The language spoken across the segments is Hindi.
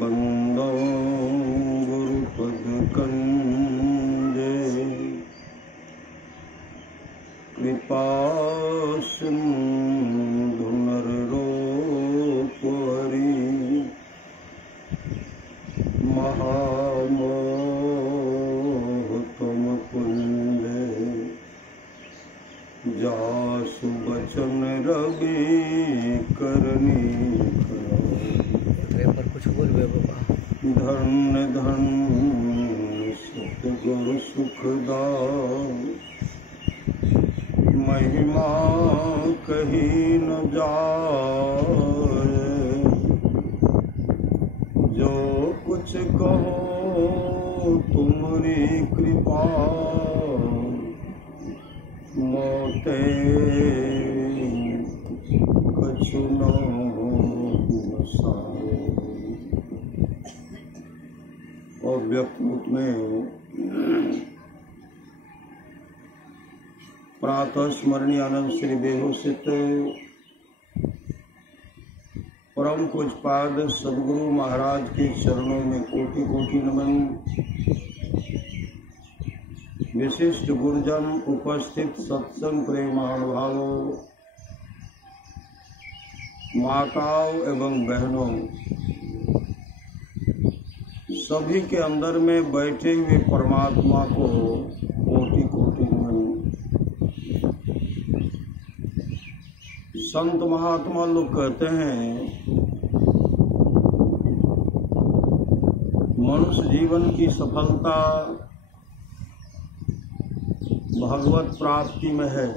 बंदो गुरुपद कंजे कृपा सिंधु नररोपरि महामोह तुम कुंजे जासु बचन रवि करनी पर कुछ बोल बाबा। धन धन सतगुरु सुखदाय महिमा कही न जाए जो कुछ कहो तुमरी कृपा मोते कछु न और व्यक्त में प्रातः स्मरणीय आनंद श्री देहोसित परम पूज्यपाद सदगुरु महाराज के चरणों में कोटि कोटि नमन। विशिष्ट गुरुजन उपस्थित सत्संग प्रेमानुभावों, माताओं एवं बहनों, सभी के अंदर में बैठे हुए परमात्मा को कोटि कोटि नमन। संत महात्मा लोग कहते हैं मनुष्य जीवन की सफलता भगवत प्राप्ति में है।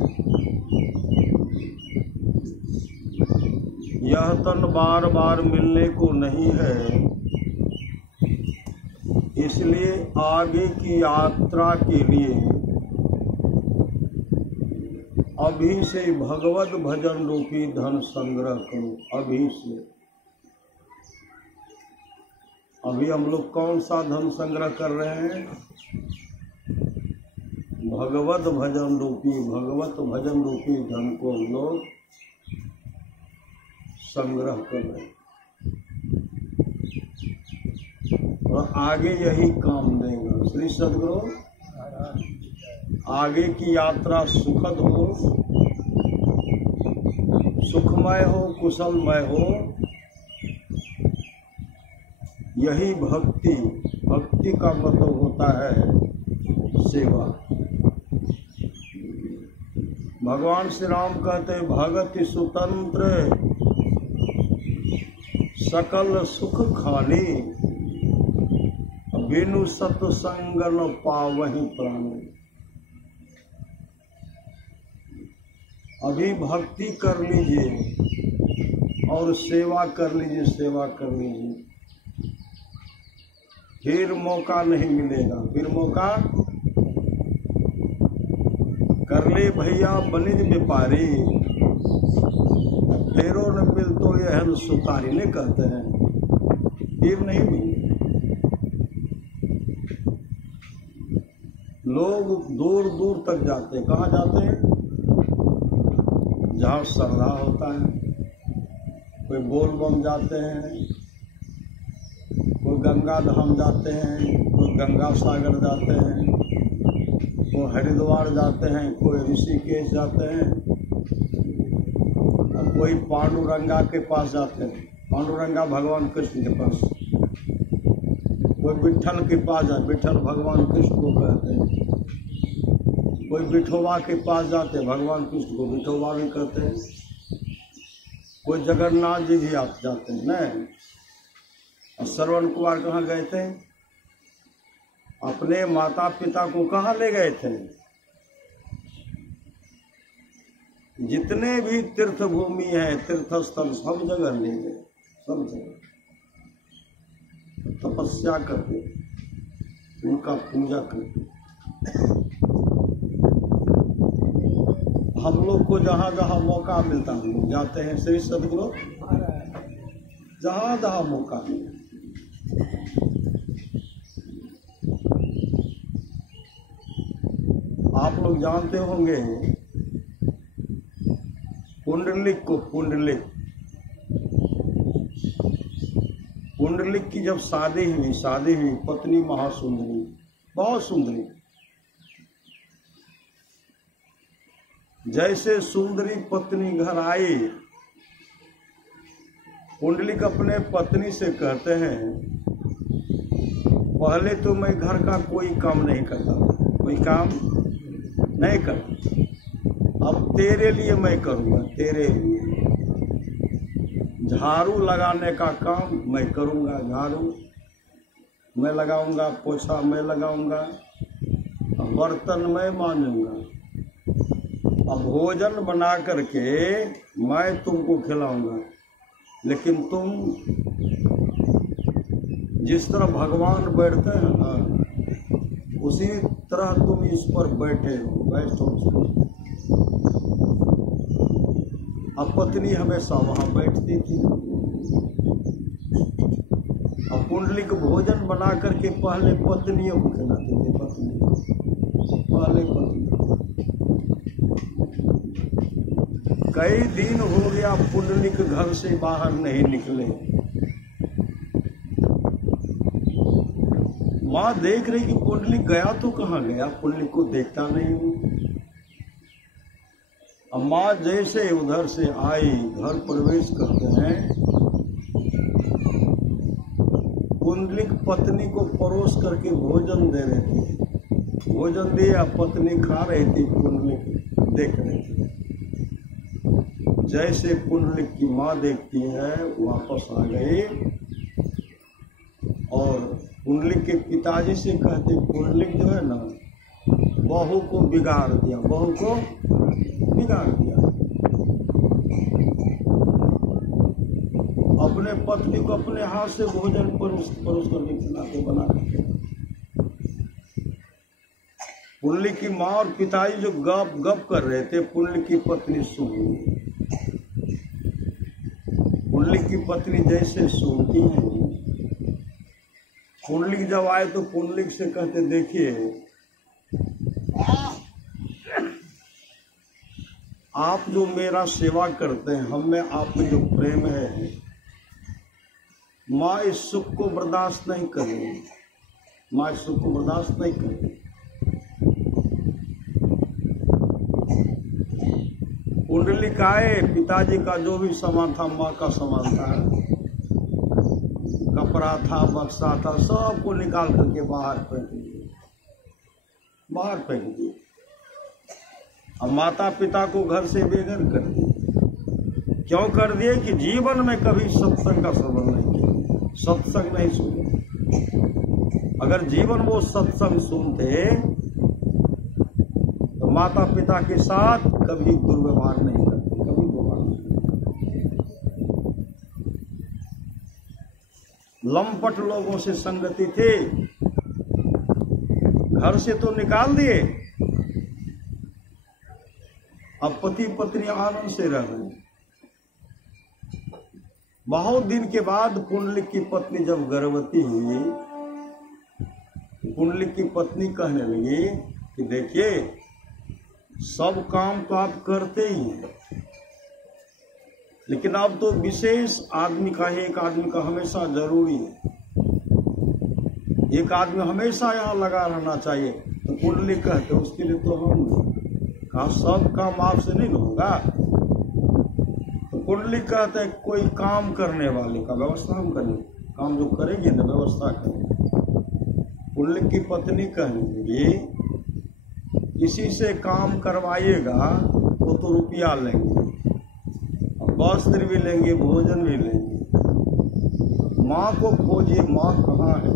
यह तन बार बार मिलने को नहीं है, इसलिए आगे की यात्रा के लिए अभी से भगवत भजन रूपी धन संग्रह करो। अभी से। अभी हम लोग कौन सा धन संग्रह कर रहे हैं? भगवत भजन रूपी धन को हम लोग संग्रह कर रहे हैं और आगे यही काम देगा। श्री सद्गुरु आगे की यात्रा सुखद हो, सुखमय हो, कुशलमय हो। यही भक्ति का मतलब होता है सेवा। भगवान श्री राम कहते हैं भगति सुतंत्र सकल सुख खाली बिनु सत्संग न पावहि प्राणी। अभी भक्ति कर लीजिए और सेवा कर लीजिए, फिर मौका नहीं मिलेगा। फिर मौका कर ले भैया बनिज व्यापारी, फेरो न मिल तो यह सुतारी ने कहते हैं, फिर नहीं मिले। लोग दूर दूर तक जाते हैं। कहाँ जाते हैं? जहाँ श्रद्धा होता है। कोई बोल बम जाते हैं, कोई गंगा धाम जाते हैं, कोई गंगा सागर जाते हैं, कोई हरिद्वार जाते हैं, कोई ऋषिकेश जाते हैं, और कोई पांडुरंगा के पास जाते हैं। पांडुरंगा भगवान कृष्ण के पास। कोई विठल के पास जाते, विठल भगवान कृष्ण को कहते हैं। कोई विठोबा के पास जाते, भगवान कृष्ण को विठोबा भी कहते हैं। कोई जगन्नाथ जी भी आप जाते हैं। नहीं, और श्रवण कुमार कहाँ गए थे? अपने माता पिता को कहाँ ले गए थे? जितने भी तीर्थ भूमि है, तीर्थ स्थल, सब जगह ले गए, सब जगह तपस्या करते, उनका पूजा करते। हम लोग को जहाँ जहाँ मौका मिलता हम लोग जाते हैं। श्री सद्गुरु जहाँ जहाँ मौका मिलता। आप लोग जानते होंगे पुंडलिक को, पुंडलिक पुंडलिक की जब शादी हुई पत्नी महासुंदरी, बहुत सुंदरी। जैसे सुंदरी पत्नी घर आई, पुंडलिक अपने पत्नी से कहते हैं, पहले तो मैं घर का कोई काम नहीं करता, कोई काम नहीं करता, अब तेरे लिए मैं करूँगा, तेरे लिए झाड़ू लगाने का काम मैं करूँगा, झाड़ू मैं लगाऊंगा, पोछा मैं लगाऊंगा, बर्तन मैं मांजूंगा, अब भोजन बना करके मैं तुमको खिलाऊंगा। लेकिन तुम जिस तरह भगवान बैठते हैं ना, उसी तरह तुम इस पर बैठे हो, बैठो। अब पत्नी हमेशा वहां बैठती थी। अब पुंडलिक भोजन बना करके पहले पत्नियों को खिलाते थे, पहले पत्नी। कई दिन हो गया पुंडलिक घर से बाहर नहीं निकले। माँ देख रही कि पुंडलिक गया तो कहाँ गया, पुंडलिक को देखता नहीं हूँ। अब माँ जैसे उधर से आई, घर प्रवेश करते हैं, पुंडलिक पत्नी को परोस करके भोजन दे रहे थे। भोजन दिया, पत्नी खा रही थी, पुंडलिक देख रहे थे। जैसे पुंडलिक की माँ देखती है, वापस आ गई और पुंडलिक के पिताजी से कहते, पुंडलिक जो है ना, बहू को बिगाड़ दिया, बहू को बिगाड़ दिया। अपने पत्नी को अपने हाथ से भोजन परोस करके खिलाते, बना करके। पुंडलिक की माँ और पिताजी जो गप कर रहे थे, पुंडलिक की पत्नी सुन रही। पुंडलिक की पत्नी जैसे सुनती है, पुंडलिक जब आए तो पुंडलिक से कहते, देखिए आप जो मेरा सेवा करते हैं, हम में आप में जो प्रेम है, माँ इस सुख को बर्दाश्त नहीं करेगी, माँ इस सुख को बर्दाश्त नहीं करेगी। पुंडलिक आए, पिताजी का जो भी सामान था, माँ का सामान था, कपड़ा था, बक्सा था, सबको निकाल करके बाहर फेंक दिए, बाहर फेंक दिए। अब माता पिता को घर से बेघर कर दिए। क्यों कर दिए? कि जीवन में कभी सत्संग का श्रवण नहीं किया, सत्संग नहीं सुने। अगर जीवन वो सत्संग सुनते तो माता पिता के साथ कभी दुर्व्यवहार नहीं करते, कभी व्यवहार नहीं। लंपट लोगों से संगति थी, घर से तो निकाल दिए, अब पति पत्नी आनंद से रह रहे। बहुत दिन के बाद पुंडलिक की पत्नी जब गर्भवती हुई, पुंडलिक की पत्नी कहने लगी कि देखिए, सब काम तो आप करते ही हैं, लेकिन अब तो विशेष आदमी का, एक आदमी का हमेशा जरूरी है, एक आदमी हमेशा यहाँ लगा रहना चाहिए। तो पुंडलिक कहते, उसके लिए तो हम कहा सब काम आपसे नहीं होगा। तो पुंडलिक कहते हैं, कोई काम करने वाले का व्यवस्था हम करें, काम जो करेंगे ना व्यवस्था करें। पुंडलिक की पत्नी कहने लगी, किसी से काम करवाइएगा तो रुपया लेंगे, वस्त्र भी लेंगे, भोजन भी लेंगे। माँ को खोजिए, माँ कहाँ है?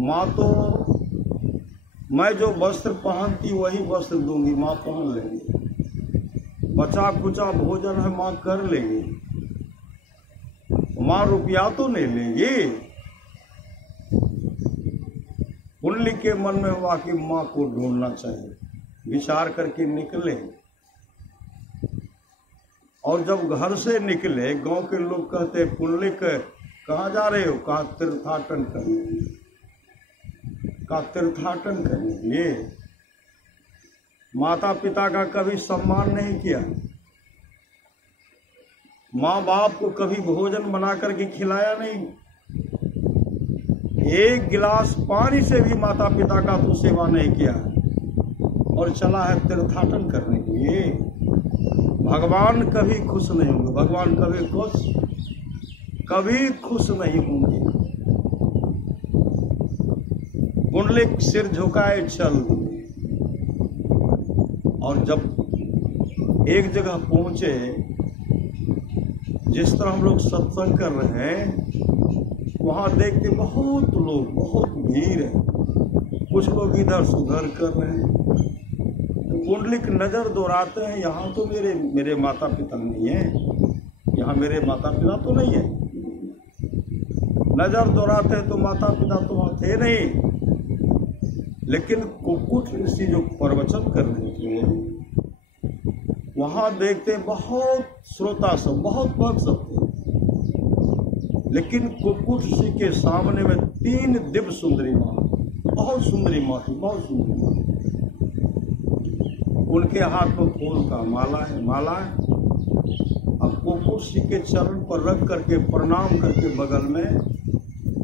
माँ तो मैं जो वस्त्र पहनती वही वस्त्र दूंगी, माँ पहन लेंगी। बचा कुचा भोजन है, माँ कर लेंगी, माँ रुपया तो नहीं लेंगी। पुंडलिक के मन में हुआ कि माँ को ढूंढना चाहिए, विचार करके निकले। और जब घर से निकले, गांव के लोग कहते, पुंडलिक कहाँ जा रहे हो? कहा तीर्थाटन करने, का तीर्थाटन करने लिए। माता पिता का कभी सम्मान नहीं किया, माँ बाप को कभी भोजन बना करके खिलाया नहीं, एक गिलास पानी से भी माता पिता का तू सेवा नहीं किया और चला है तीर्थाटन करने के लिए। भगवान कभी खुश नहीं होंगे, भगवान कभी खुश नहीं होंगे। पुंडलिक सिर झुकाए चल दिए और जब एक जगह पहुंचे, जिस तरह हम लोग सत्संग कर रहे हैं, वहां देखते बहुत लोग, बहुत भीड़ है, कुछ लोग इधर से उधर कर रहे हैं। तो पुंडलिक नजर दोहराते हैं, यहाँ तो मेरे माता पिता नहीं है, यहाँ मेरे माता पिता तो नहीं है। नजर दोहराते हैं तो माता पिता तो वहां थे नहीं, लेकिन कुक्कुट ऋषि जो प्रवचन कर रहे थे वहां देखते बहुत श्रोता सब, बहुत भक्त सब थे, लेकिन कुक्कुट ऋषि के सामने में 3 दिव्य सुंदरी माँ, बहुत सुंदरी माँ थी, बहुत सुंदरी माँ। उनके हाथ में फूल का माला है। अब कुक्कुट ऋषि के चरण पर रख करके प्रणाम करके बगल में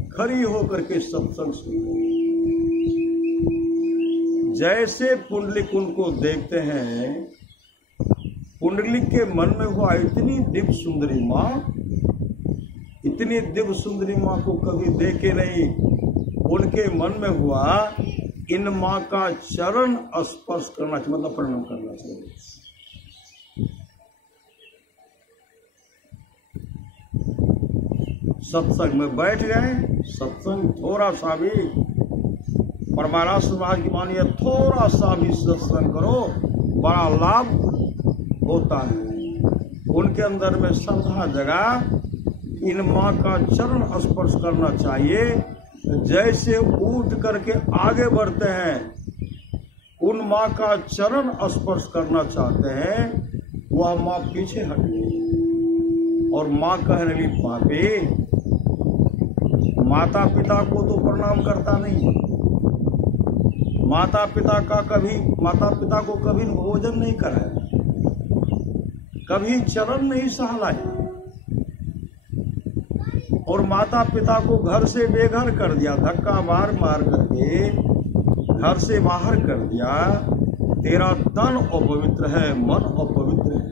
खड़ी होकर के सत्संग सुन। जैसे पुंडलिक उनको देखते हैं, पुंडलिक के मन में हुआ इतनी दिव्य सुंदरी माँ, इतनी दिव्य सुंदरी माँ को कभी देखे नहीं। उनके मन में हुआ इन माँ का चरण स्पर्श करना चाहिए, मतलब प्रणाम करना चाहिए। सत्संग में बैठ गए। सत्संग थोड़ा सा भी, परमारास महाराज की मानिए, थोड़ा सा भी सत्संग करो, बड़ा लाभ होता है। उनके अंदर में श्रद्धा जगा, इन माँ का चरण स्पर्श करना चाहिए। जैसे उठ करके आगे बढ़ते हैं, उन माँ का चरण स्पर्श करना चाहते हैं, वह माँ पीछे हट गई और माँ कहने लगी, पापी, माता पिता को तो प्रणाम करता नहीं, माता पिता को कभी भोजन नहीं कराया, कभी चरण नहीं सहलाया, और माता पिता को घर से बेघर कर दिया, धक्का मार करके घर से बाहर कर दिया। तेरा तन अपवित्र है, मन अपवित्र है,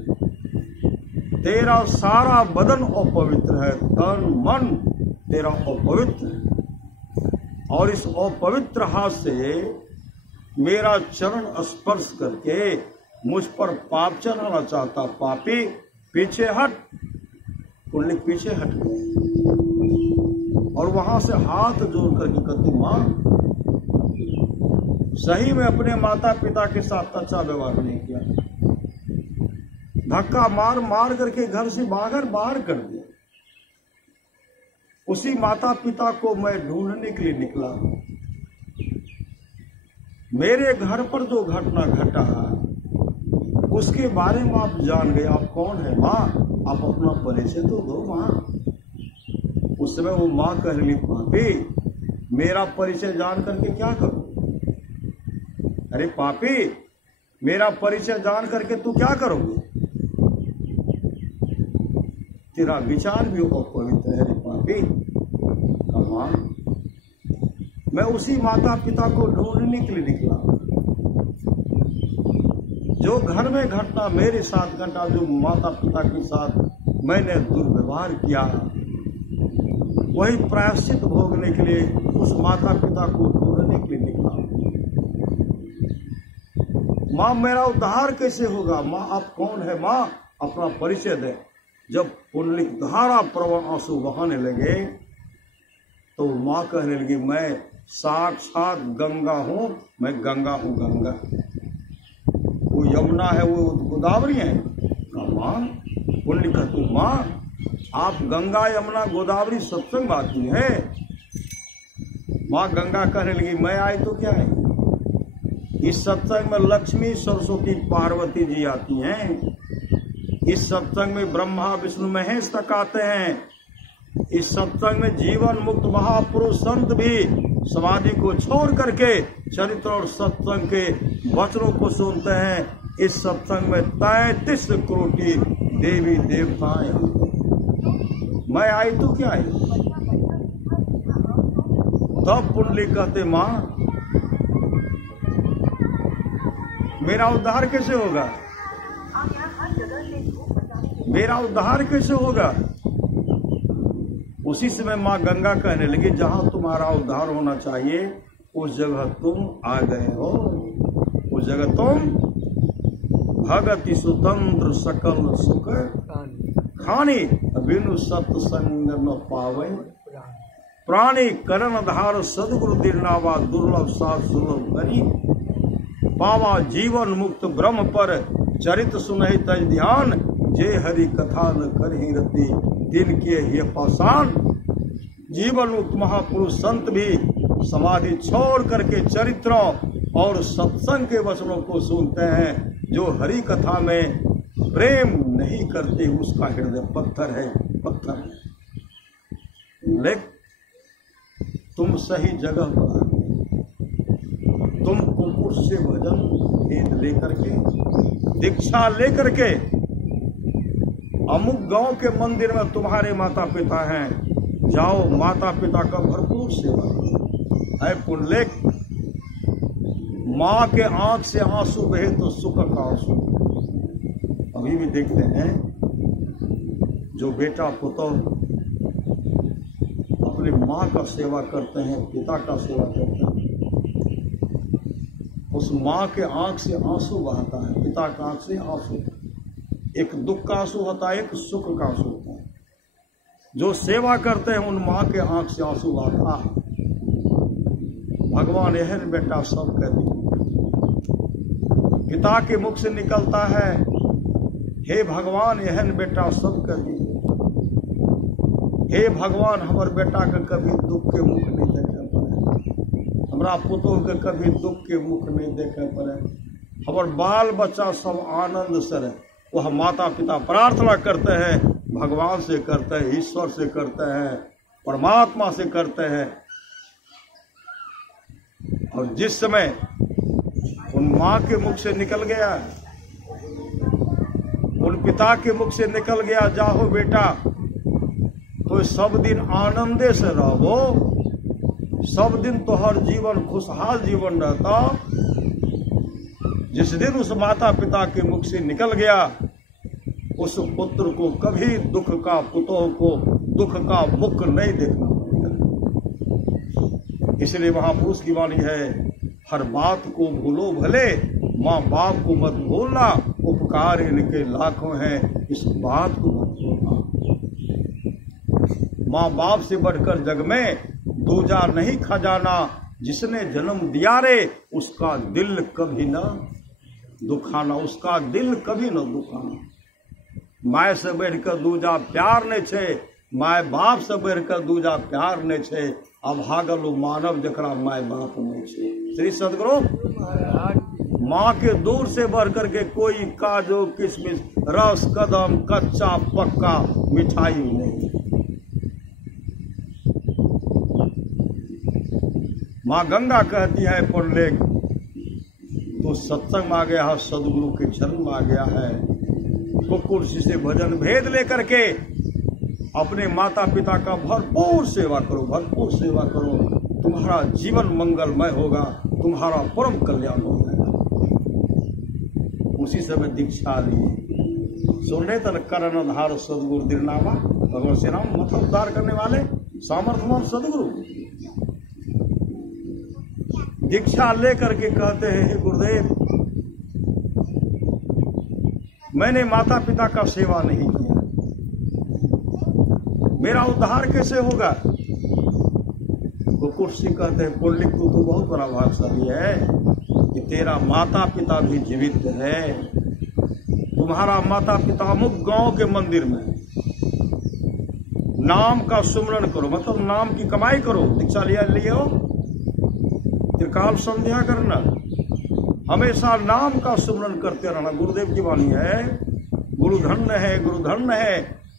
तेरा सारा बदन अपवित्र है, तन मन तेरा अपवित्र है, और इस अपवित्र हाथ से मेरा चरण स्पर्श करके मुझ पर पाप चढ़ाना चाहता, पापी पीछे हट। पुंडलिक पीछे हट गए और वहां से हाथ जोड़ करके कहते, मां, सही में अपने माता पिता के साथ अच्छा व्यवहार नहीं किया, धक्का मार करके घर से बाहर कर दिया। उसी माता पिता को मैं ढूंढने के लिए निकला। मेरे घर पर जो घटना घटा उसके बारे में आप जान गए। आप कौन है माँ? आप अपना परिचय तो दो माँ। उस समय वो माँ कह रही, पापी, मेरा परिचय जान करके क्या करूं? अरे पापी, मेरा परिचय जान करके तू क्या करोगे? तेरा विचार भी अपवित्र है रे पापी। माँ, मैं उसी माता पिता को ढूंढने के लिए निकला। जो घर में घटना मेरे साथ घटा, जो माता पिता के साथ मैंने दुर्व्यवहार किया, वही प्रायश्चित भोगने के लिए उस माता पिता को ढूंढने के लिए निकला। माँ, मेरा उद्धार कैसे होगा? माँ, आप कौन है? माँ, अपना परिचय दे। जब पुंडलिक धारा प्रवण आंसू बहाने लगे तो माँ कहने लगी, मैं साक्षात गंगा हूं, मैं गंगा हूं, गंगा। वो यमुना है, वो गोदावरी है। माँ, पुंडलिक कहती, माँ, आप गंगा यमुना गोदावरी सत्संग बाती है। माँ गंगा कहने लगी, मैं आई तो क्या है? इस सत्संग में लक्ष्मी, सरस्वती, पार्वती जी आती हैं। इस सत्संग में ब्रह्मा, विष्णु, महेश तक आते हैं। इस सत्संग में जीवन मुक्त महापुरुष संत भी समाधि को छोड़ करके चरित्र और सत्संग के वचनों को सुनते हैं। इस सत्संग में 33 कोटि देवी देवताएं आते। मैं आई तो क्या आई? तब पुंडलिक कहते मां मेरा उद्धार कैसे होगा? मेरा उद्धार कैसे होगा? उसी समय मां गंगा कहने लगी जहां तुम्हारा उद्धार होना चाहिए उस जगह तुम आ गए हो। उस जगह तुम भगति स्वतंत्र सकल सुख खानी बिनु सत्संग न पावे प्राणी करण धार सदगुरु दीर्णावा दुर्लभ साथ सुलभ करी पावा जीवन मुक्त ब्रह्म पर चरित सुनहि तज ध्यान जे हरि कथा न करहि रति दिन के ये पाषाण। जीवन मुक्त महापुरुष संत भी समाधि छोड़ करके चरित्रों और सत्संग के वचनों को सुनते हैं। जो हरि कथा में प्रेम नहीं करते उसका हृदय पत्थर है, पत्थर है। लेकिन तुम सही जगह पर आ गए। तुम कुकुर से भजन भेद लेकर के दीक्षा लेकर के अमुक गांव के मंदिर में तुम्हारे माता पिता हैं, जाओ माता पिता का भरपूर सेवा करो। है पुंडलिक माँ के आंख से आंसू बहे तो सुख का आंसू। अभी भी देखते हैं जो बेटा पुत्र अपनी माँ का सेवा करते हैं, पिता का सेवा करते हैं, उस माँ के आंख से आंसू बहता है, पिता का आंख से आंसू। एक दुख का आंसू होता है, एक सुख का आंसू होता है। जो सेवा करते हैं उन माँ के आंख से आंसू बहता है। भगवान एहन बेटा सब कहते हैं। पिता के मुख से निकलता है हे भगवान एहन बेटा सब कर दी। हे भगवान हमर बेटा के कभी दुख के मुख नहीं देखे पड़े, हमरा पुतोह के कभी दुख के मुख नहीं देखे पड़े, हमर बाल बच्चा सब आनंद से रहे। वह माता पिता प्रार्थना करते हैं, भगवान से करते हैं, ईश्वर से करते हैं, परमात्मा से करते हैं। और जिस समय उन माँ के मुख से निकल गया, उन पिता के मुख से निकल गया जाहो बेटा, तो सब दिन आनंदे से रहो, सब दिन तो हर जीवन खुशहाल जीवन रहता। जिस दिन उस माता पिता के मुख से निकल गया उस पुत्र को कभी दुख का, पुतोह को दुख का मुख नहीं देखना पड़ेगा। इसलिए महापुरुष की वाणी है, हर बात को भूलो भले, माँ बाप को मत भूलना, उपकार इनके लाखों हैं, इस बात को मत भूलना। माँ बाप से बढ़कर जग में दूजा नहीं खजाना, जिसने जन्म दिया रे उसका दिल कभी न दुखाना, उसका दिल कभी न दुखाना। माय से बढ़कर दूजा प्यार नहीं छे, माय बाप से बढ़कर दूजा प्यार नहीं छे। अभागल मानव जकरा माय बाप नहीं छे। श्री सदगुरु माँ के दूर से बढ़ करके कोई काजू किशमिश रस कदम कच्चा पक्का मिठाई नहीं। माँ गंगा कहती है पुंडलिक तो सत्संग में आ गया है, सदगुरु के चरण में आ गया है, तो कुर्सी से भजन भेद लेकर के अपने माता पिता का भरपूर सेवा करो, भरपूर सेवा करो। तुम्हारा जीवन मंगलमय होगा, तुम्हारा परम कल्याण हो जाएगा। उसी समय दीक्षा लिए सुन रहे तन करण धार सदगुरु दीर्णावा। भगवान श्री राम मतलब उद्धार करने वाले सामर्थ्यवान सदगुरु दीक्षा लेकर के कहते हैं, हे गुरुदेव मैंने माता पिता का सेवा नहीं किया, मेरा उद्धार कैसे होगा? तो कुर्सी कहते हैं पुंडलिक तू तो बहुत बड़ा भाग्यशाली है कि तेरा माता पिता भी जीवित है। तुम्हारा माता पिता अमुक गांव के मंदिर में नाम का सुमरण करो, मतलब नाम की कमाई करो। दीक्षा लिए हो, त्रिकाल संध्या करना, हमेशा नाम का सुमरण करते रहना। गुरुदेव की वाणी है, गुरु धन्य है, गुरु धन्य है,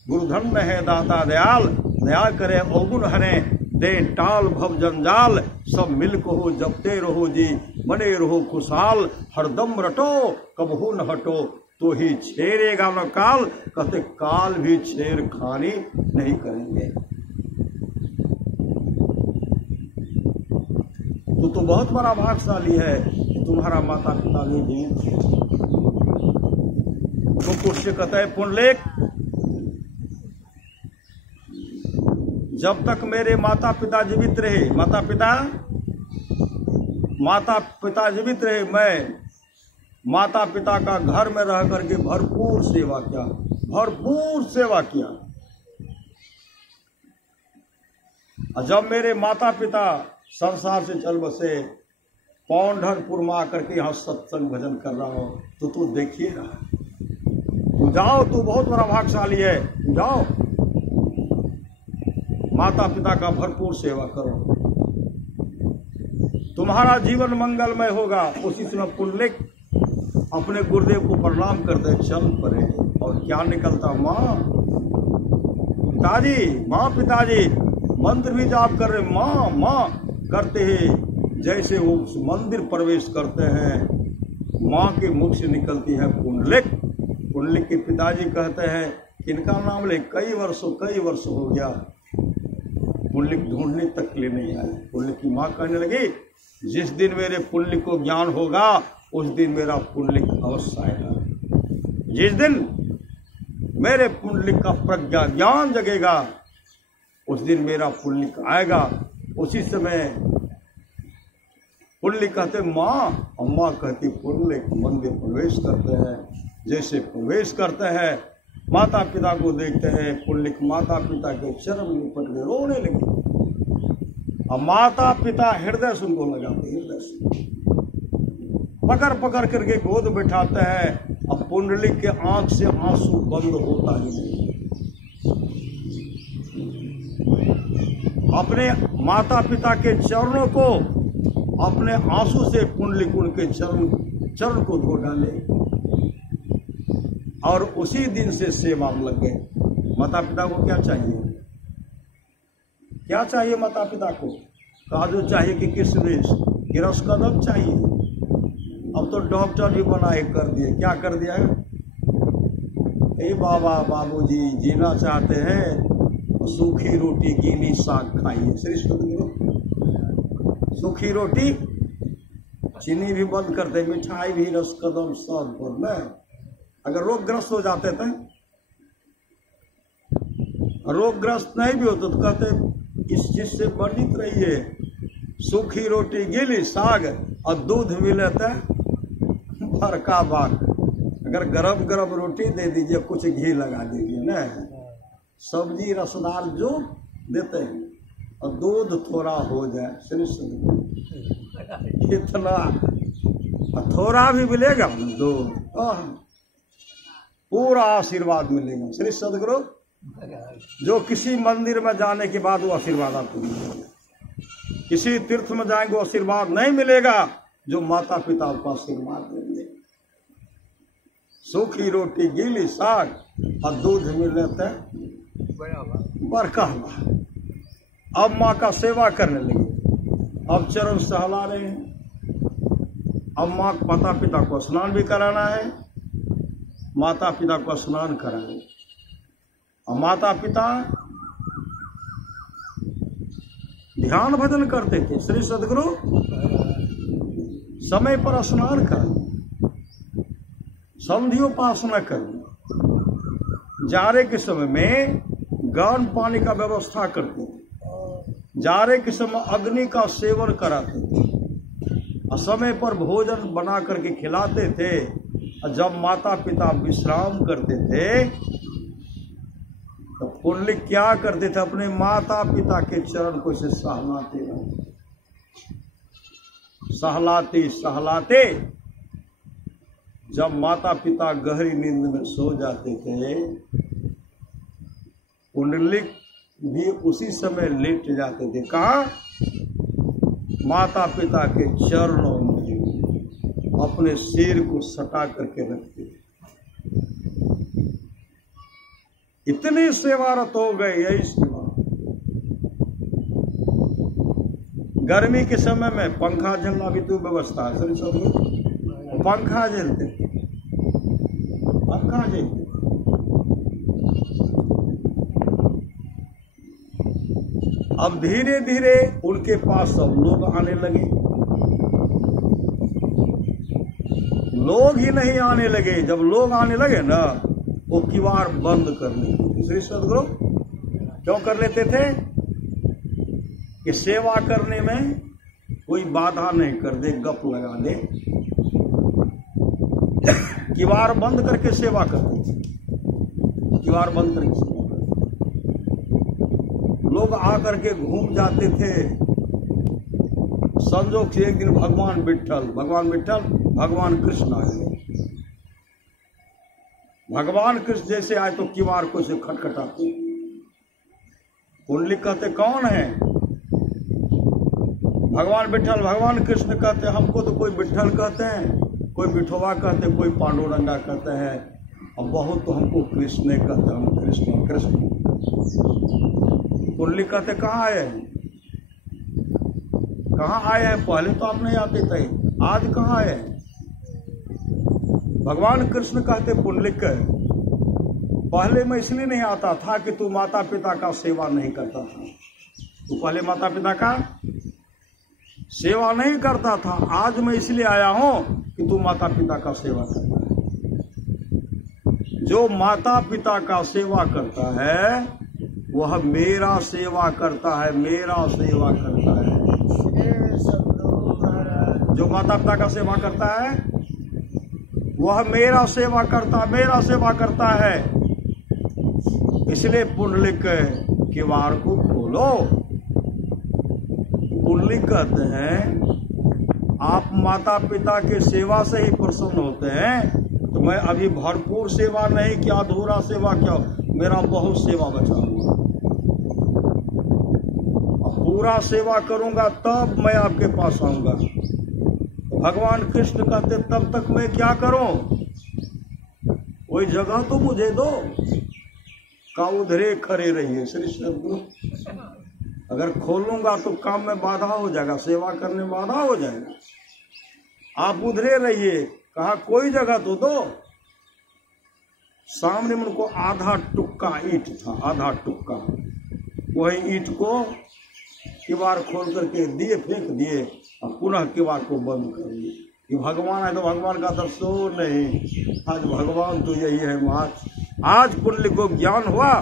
गुरु धन्य है दाता दयाल, दया करे अवगुण हरे, दे टाल भव जंजाल, सब मिल को हो जपते रहो जी, बने रहो खुशहाल, हरदम रटो कबहू न हटो, तो ही छेड़ेगा न काल, कहते काल भी छेड़खानी नहीं करेंगे। तो बहुत बड़ा भाग्यशाली है, तुम्हारा माता पिता नहीं दिए। तो कुछ कहता है पुंडलिक, जब तक मेरे माता पिता जीवित रहे, माता पिता जीवित रहे, मैं माता पिता का घर में रह करके भरपूर सेवा किया। और जब मेरे माता पिता संसार से चल बसे, पौंढरपुर में आकर के यहाँ सत्संग भजन कर रहा हो, तो तू देखिए रहा। तू जाओ, तू बहुत बड़ा भाग्यशाली है, जाओ माता पिता का भरपूर सेवा करो, तुम्हारा जीवन मंगलमय होगा। उसी समय पुंडलिक अपने गुरुदेव को प्रणाम करते चल पड़े। और क्या निकलता, माँ पिताजी मंत्र भी जाप कर रहे, माँ करते हैं। जैसे वो उस मंदिर प्रवेश करते हैं, माँ के मुख से निकलती है पुंडलिक। पुंडलिक के पिताजी कहते हैं इनका नाम ले, कई वर्ष हो गया, पुंडलिक ढूंढने तक ले नहीं आए। पुंडलिक की माँ कहने लगी, जिस दिन मेरे पुंडलिक को ज्ञान होगा उस दिन मेरा पुंडलिक अवश्य आएगा। जिस दिन मेरे पुंडलिक का प्रज्ञा ज्ञान जगेगा उस दिन मेरा पुंडलिक आएगा। उसी समय पुंडलिक कहते माँ, अम्मा कहती पुंडलिक मंदिर प्रवेश करते हैं। जैसे प्रवेश करते हैं, माता पिता को देखते हैं, पुंडलिक माता पिता के चरण में लिपट के रोने लगे। और माता पिता हृदय से उनको लगाते, हृदय से पकड़ करके गोद बैठाते हैं। अब पुंडलिक के आंख से आंसू बंद होता ही नहीं। अपने माता पिता के चरणों को अपने आंसू से पुंडलिक उनके चरण को धो डाले और उसी दिन से सेवा में लग गए। माता पिता को क्या चाहिए माता पिता को? काजू चाहिए कि किशमिश कि रसकदम चाहिए। अब तो डॉक्टर भी बनाए कर दिए, क्या कर दिया है, ए बाबा बाबूजी जीना चाहते हैं तो सूखी रोटी गीली साग खाइए। श्री सदगुरु सूखी रोटी, चीनी भी बंद कर दे, मिठाई भी, रसकदम सब बंद है। अगर रोगग्रस्त हो जाते थे, रोगग्रस्त नहीं भी होते तो कहते इस चीज से वर्जित रहिए, सूखी रोटी गीली साग और दूध मिले तो बड़का बात। अगर गरम गरम रोटी दे दीजिए, कुछ घी लगा दीजिए ना, सब्जी रसदार जो देते हैं और दूध थोड़ा हो जाए, इतना थोड़ा भी मिलेगा दूध, पूरा आशीर्वाद मिलेगा। श्री सदगुरु जो किसी मंदिर में जाने के बाद वो आशीर्वाद आपको मिलेगा, किसी तीर्थ में जाएंगे वो आशीर्वाद नहीं मिलेगा जो माता पिता को आशीर्वाद देंगे। सूखी रोटी गीली साग और दूध मिले तो बरका। अब माँ का सेवा करने लगे, अब चरण सहला रहे हैं। अब माँ माता पिता को स्नान भी कराना है, माता पिता को स्नान कराए। और माता पिता ध्यान भजन करते थे। श्री सदगुरु समय पर स्नान करना, संध्योपासना करना, जाड़े के समय में गर्म पानी का व्यवस्था करते थे, जाड़े के समय अग्नि का सेवन कराते थे और समय पर भोजन बना करके खिलाते थे। और जब माता पिता विश्राम करते थे तो पुंडलिक क्या करते थे, अपने माता पिता के चरण को से सहलाते जब माता पिता गहरी नींद में सो जाते थे, पुंडलिक भी उसी समय लेट जाते थे। कहाँ? माता पिता के चरणों में अपने सिर को सटा करके रखते थे। इतनी सेवारत हो गए। यही सेवा गर्मी के समय में पंखा झलना भी तो व्यवस्था है। पंखा झलते हम कहाँ जाएंगे? अब धीरे धीरे उनके पास सब लोग आने लगे। लोग ही नहीं आने लगे, जब लोग आने लगे ना वो किवाड़ बंद कर लेते। श्री सदगुरु क्यों कर लेते थे? कि सेवा करने में कोई बाधा नहीं कर दे, गप लगा दे। किवाड़ बंद करके सेवा करते थे, किवाड़ बंद करके सेवा करते। लोग आकर के घूम जाते थे। संजोग से एक दिन भगवान भगवान कृष्ण आए। भगवान कृष्ण जैसे आए तो किवाड़ को से खटखटाते। पुंडलिक कहते कौन है? भगवान कृष्ण कहते हमको तो कोई विठ्ठल कहते हैं, कोई विठोबा कहते, कोई पांडुरंगा कहते हैं, और बहुत तो हमको कृष्ण कहते, हम कृष्ण कृष्ण। पुंडलिक कहते कहाँ आए हैं? कहाँ आए हैं? पहले तो आप नहीं आते थे, आज कहाँ आए हैं? भगवान कृष्ण कहते पुंडलिक पहले मैं इसलिए नहीं आता था कि तू माता पिता का सेवा नहीं करता था। तू पहले माता पिता का सेवा नहीं करता था, आज मैं इसलिए आया हूं कि तू माता पिता का सेवा करता है। जो माता पिता का सेवा करता है वह मेरा सेवा करता है, मेरा सेवा करता है। जो माता पिता का सेवा करता है वह मेरा सेवा करता है। इसलिए पुंडलिक किवाड़ को खोलो। पुंडलिक कहते हैं आप माता पिता के सेवा से ही प्रसन्न होते हैं, तो मैं अभी भरपूर सेवा नहीं किया, अधूरा सेवा क्या, मेरा बहुत सेवा बचा हुआ। पूरा सेवा करूंगा तब मैं आपके पास आऊंगा। भगवान कृष्ण कहते तब तक मैं क्या करूं? कोई जगह तो मुझे दो, का उधरे खड़े रहिए। श्री सदगुरु अगर खोलूंगा तो काम में बाधा हो जाएगा, सेवा करने में बाधा हो जाएगा। आप उधरे रहिए, कहा कोई जगह तो दो। सामने में उनको आधा टुक्का ईंट था, आधा टुक्का, वही ईंट को किवाड़ खोल करके दिए, फेंक दिए और पुनः किवाड़ को बंद कर दिए। कि भगवान है तो भगवान का दर्शन नहीं, आज भगवान तो यही है। आज पुंडलिक को ज्ञान हुआ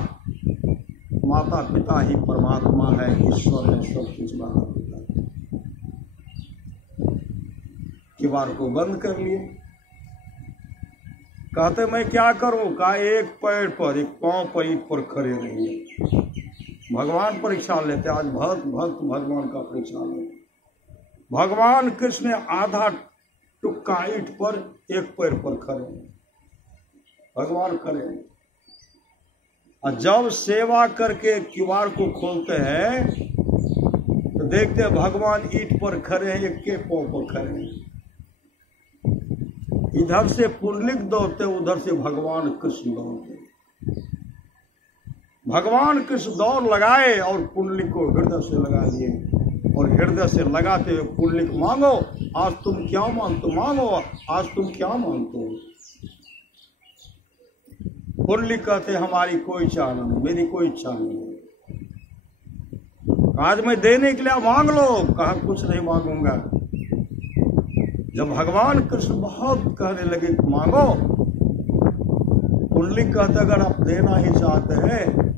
माता पिता ही परमात्मा है, ईश्वर है, सब कुछ माता पिता। किवाड़ को बंद कर लिए। कहते मैं क्या करूं? कहा एक पैर पर, एक पांव पर, ईंट पर खड़े रहिए। भगवान परीक्षा लेते, आज भक्त भगवान का परीक्षा लेते। भगवान कृष्ण आधा टुक्का ईंट पर एक पैर पर खड़े, भगवान खड़े। और जब सेवा करके किवाड़ को खोलते हैं तो देखते हैं भगवान ईंट पर खड़े हैं, एक के पांव पर खड़े हैं। इधर से पुंडलिक दौड़ते, उधर से भगवान कृष्ण दौड़ते। भगवान कृष्ण दौड़ लगाए और पुंडलिक को हृदय से लगा दिए। और हृदय से लगाते हुए पुंडलिक मांगो, आज तुम क्या मांगते हो? मांगो, आज तुम क्या मांगते हो? पुंडलिक कहते हमारी कोई इच्छा नहीं, मेरी कोई इच्छा नहीं, आज मैं देने के लिए मांग लो। कहा कुछ नहीं मांगूंगा। जब भगवान कृष्ण बहुत कहने लगे मांगो, पुंडलिक कहते अगर आप देना ही चाहते हैं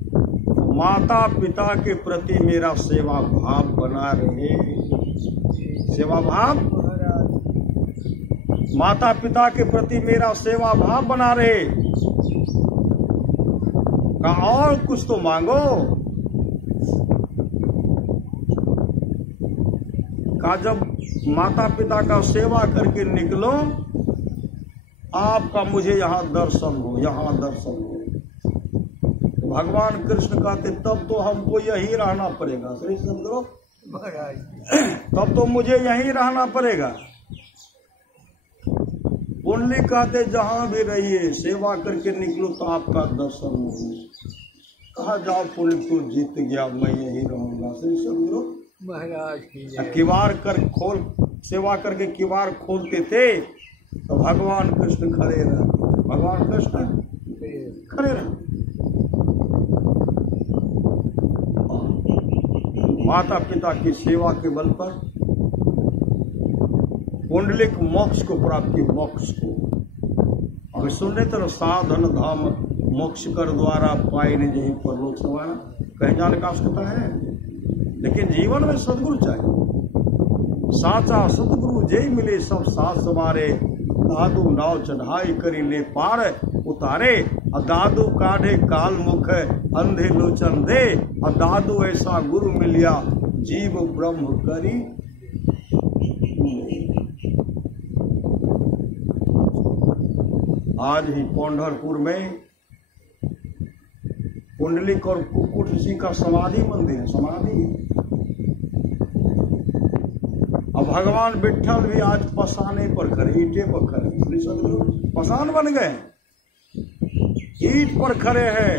माता पिता के प्रति मेरा सेवा भाव बना रहे। सेवा भाव, माता पिता के प्रति मेरा सेवा भाव बना रहे। कहा और कुछ तो मांगो। कहा जब माता पिता का सेवा करके निकलो आपका मुझे यहाँ दर्शन हो, यहाँ दर्शन हो। भगवान कृष्ण कहते तब तो हमको यही रहना पड़ेगा। श्री सदगुरु तब तो मुझे यहीं रहना पड़ेगा। पुंडलिक कहते जहां भी रहिए सेवा करके निकलो तो आपका दर्शन हो। कहा जाओ पुंडलिक तू जीत गया, मैं यही रहूंगा। श्री सदगुरु महाराज किवाड़ कर खोल, सेवा करके किवाड़ खोलते थे तो भगवान कृष्ण खड़े रहते। भगवान कृष्ण खड़े रहे। माता पिता की सेवा के बल पर पुंडलिक मोक्ष को प्राप्त की, मोक्ष को अब सुनने तरह साधन धाम मोक्ष कर द्वारा पाए ने जही परलोक समाना कह जाने का आवश्यकता है। लेकिन जीवन में सदगुरु चाहिए। साचा सदगुरु जय मिले सब साथ सवारे, दादू नाव चढ़ाई करी ले पार उतारे, दादू काढ़े काल मुख अंधे लोचन दे, दादू ऐसा गुरु मिलिया जीव ब्रह्म करी। आज ही पंढरपुर में पुंडलिक और कुक्कुट ऋषि का समाधि मंदिर है, समाधि। अब भगवान विट्ठल भी आज पसाने पर खड़े, ईंटे पर खड़े, सदगुरु पसान बन गए, ईंट पर खड़े हैं।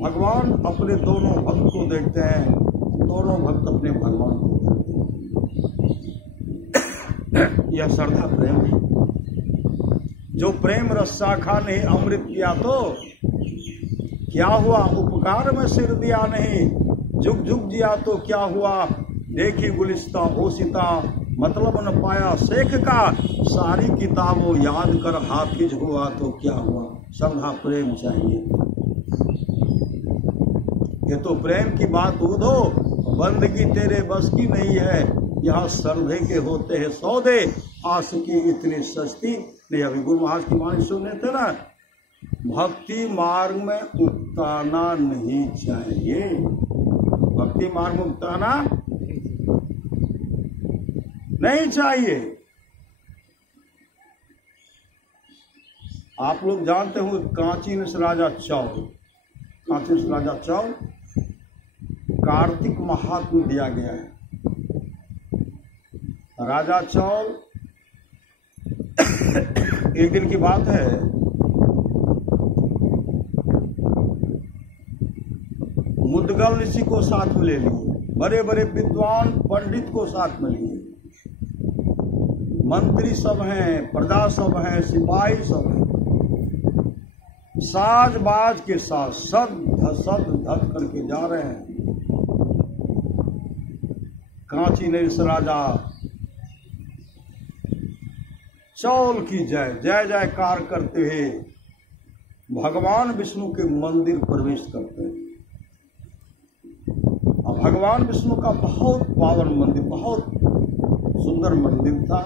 भगवान अपने दोनों भक्त को देखते हैं, दोनों भक्त अपने भगवान को देखते हैं। यह श्रद्धा प्रेम है। जो प्रेम रस शाखा नहीं अमृत पिया तो क्या हुआ, उपकार में सिर दिया नहीं, जुग जुग जिया तो क्या हुआ, देखी गुलिस्ता ओसिता मतलब न पाया शेख का, सारी किताबों याद कर हाफिज हुआ तो क्या हुआ। श्रद्धा प्रेम चाहिए। ये तो प्रेम की बात उधो, बंदगी तेरे बस की नहीं है, यहाँ श्रद्धे के होते हैं सौदे, आस की इतनी सस्ती नहीं। अभी गुरु महाराज की वाणी सुनने थे ना, भक्ति मार्ग में उकताना नहीं चाहिए, भक्ति मार्ग में उकताना नहीं चाहिए। आप लोग जानते हो कांची नस राजा चौल, कांची नस राजा चौल कार्तिक महात्म दिया गया है। राजा चौल एक दिन की बात है, मुद्गल ऋषि को साथ में ले लिए, बड़े बड़े विद्वान पंडित को साथ में लिए, मंत्री सब हैं, प्रजा सब हैं, सिपाही सब हैं, साज बाज के साथ सद धस करके जा रहे हैं। कांची नरेश राजा चौल की जय जय जयकार करते हुए भगवान विष्णु के मंदिर प्रवेश करते हैं। अब भगवान विष्णु का बहुत पावन मंदिर, बहुत सुंदर मंदिर था,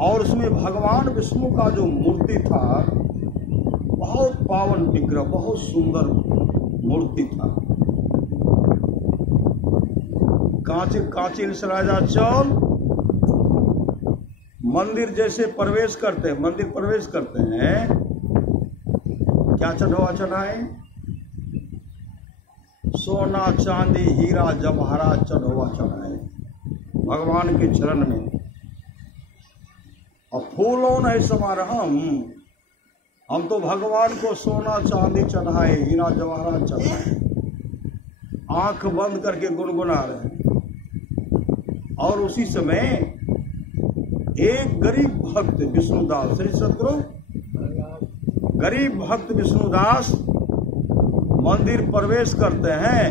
और उसमें भगवान विष्णु का जो मूर्ति था बहुत पावन विग्रह, बहुत सुंदर मूर्ति था। कांची राजा चौल मंदिर जैसे प्रवेश करते हैं, मंदिर प्रवेश करते हैं, क्या चढ़ावा चढ़ाए, सोना चांदी हीरा जवाहरात चढ़ावा चढ़ाए भगवान के चरण में। और फूलों नहीं समार हम तो भगवान को सोना चांदी चढ़ाए, हीरा जवाहरात चढ़ाए, आंख बंद करके गुनगुना रहे हैं। और उसी समय एक गरीब भक्त विष्णुदास, श्री सदगुरु गरीब भक्त विष्णुदास मंदिर प्रवेश करते हैं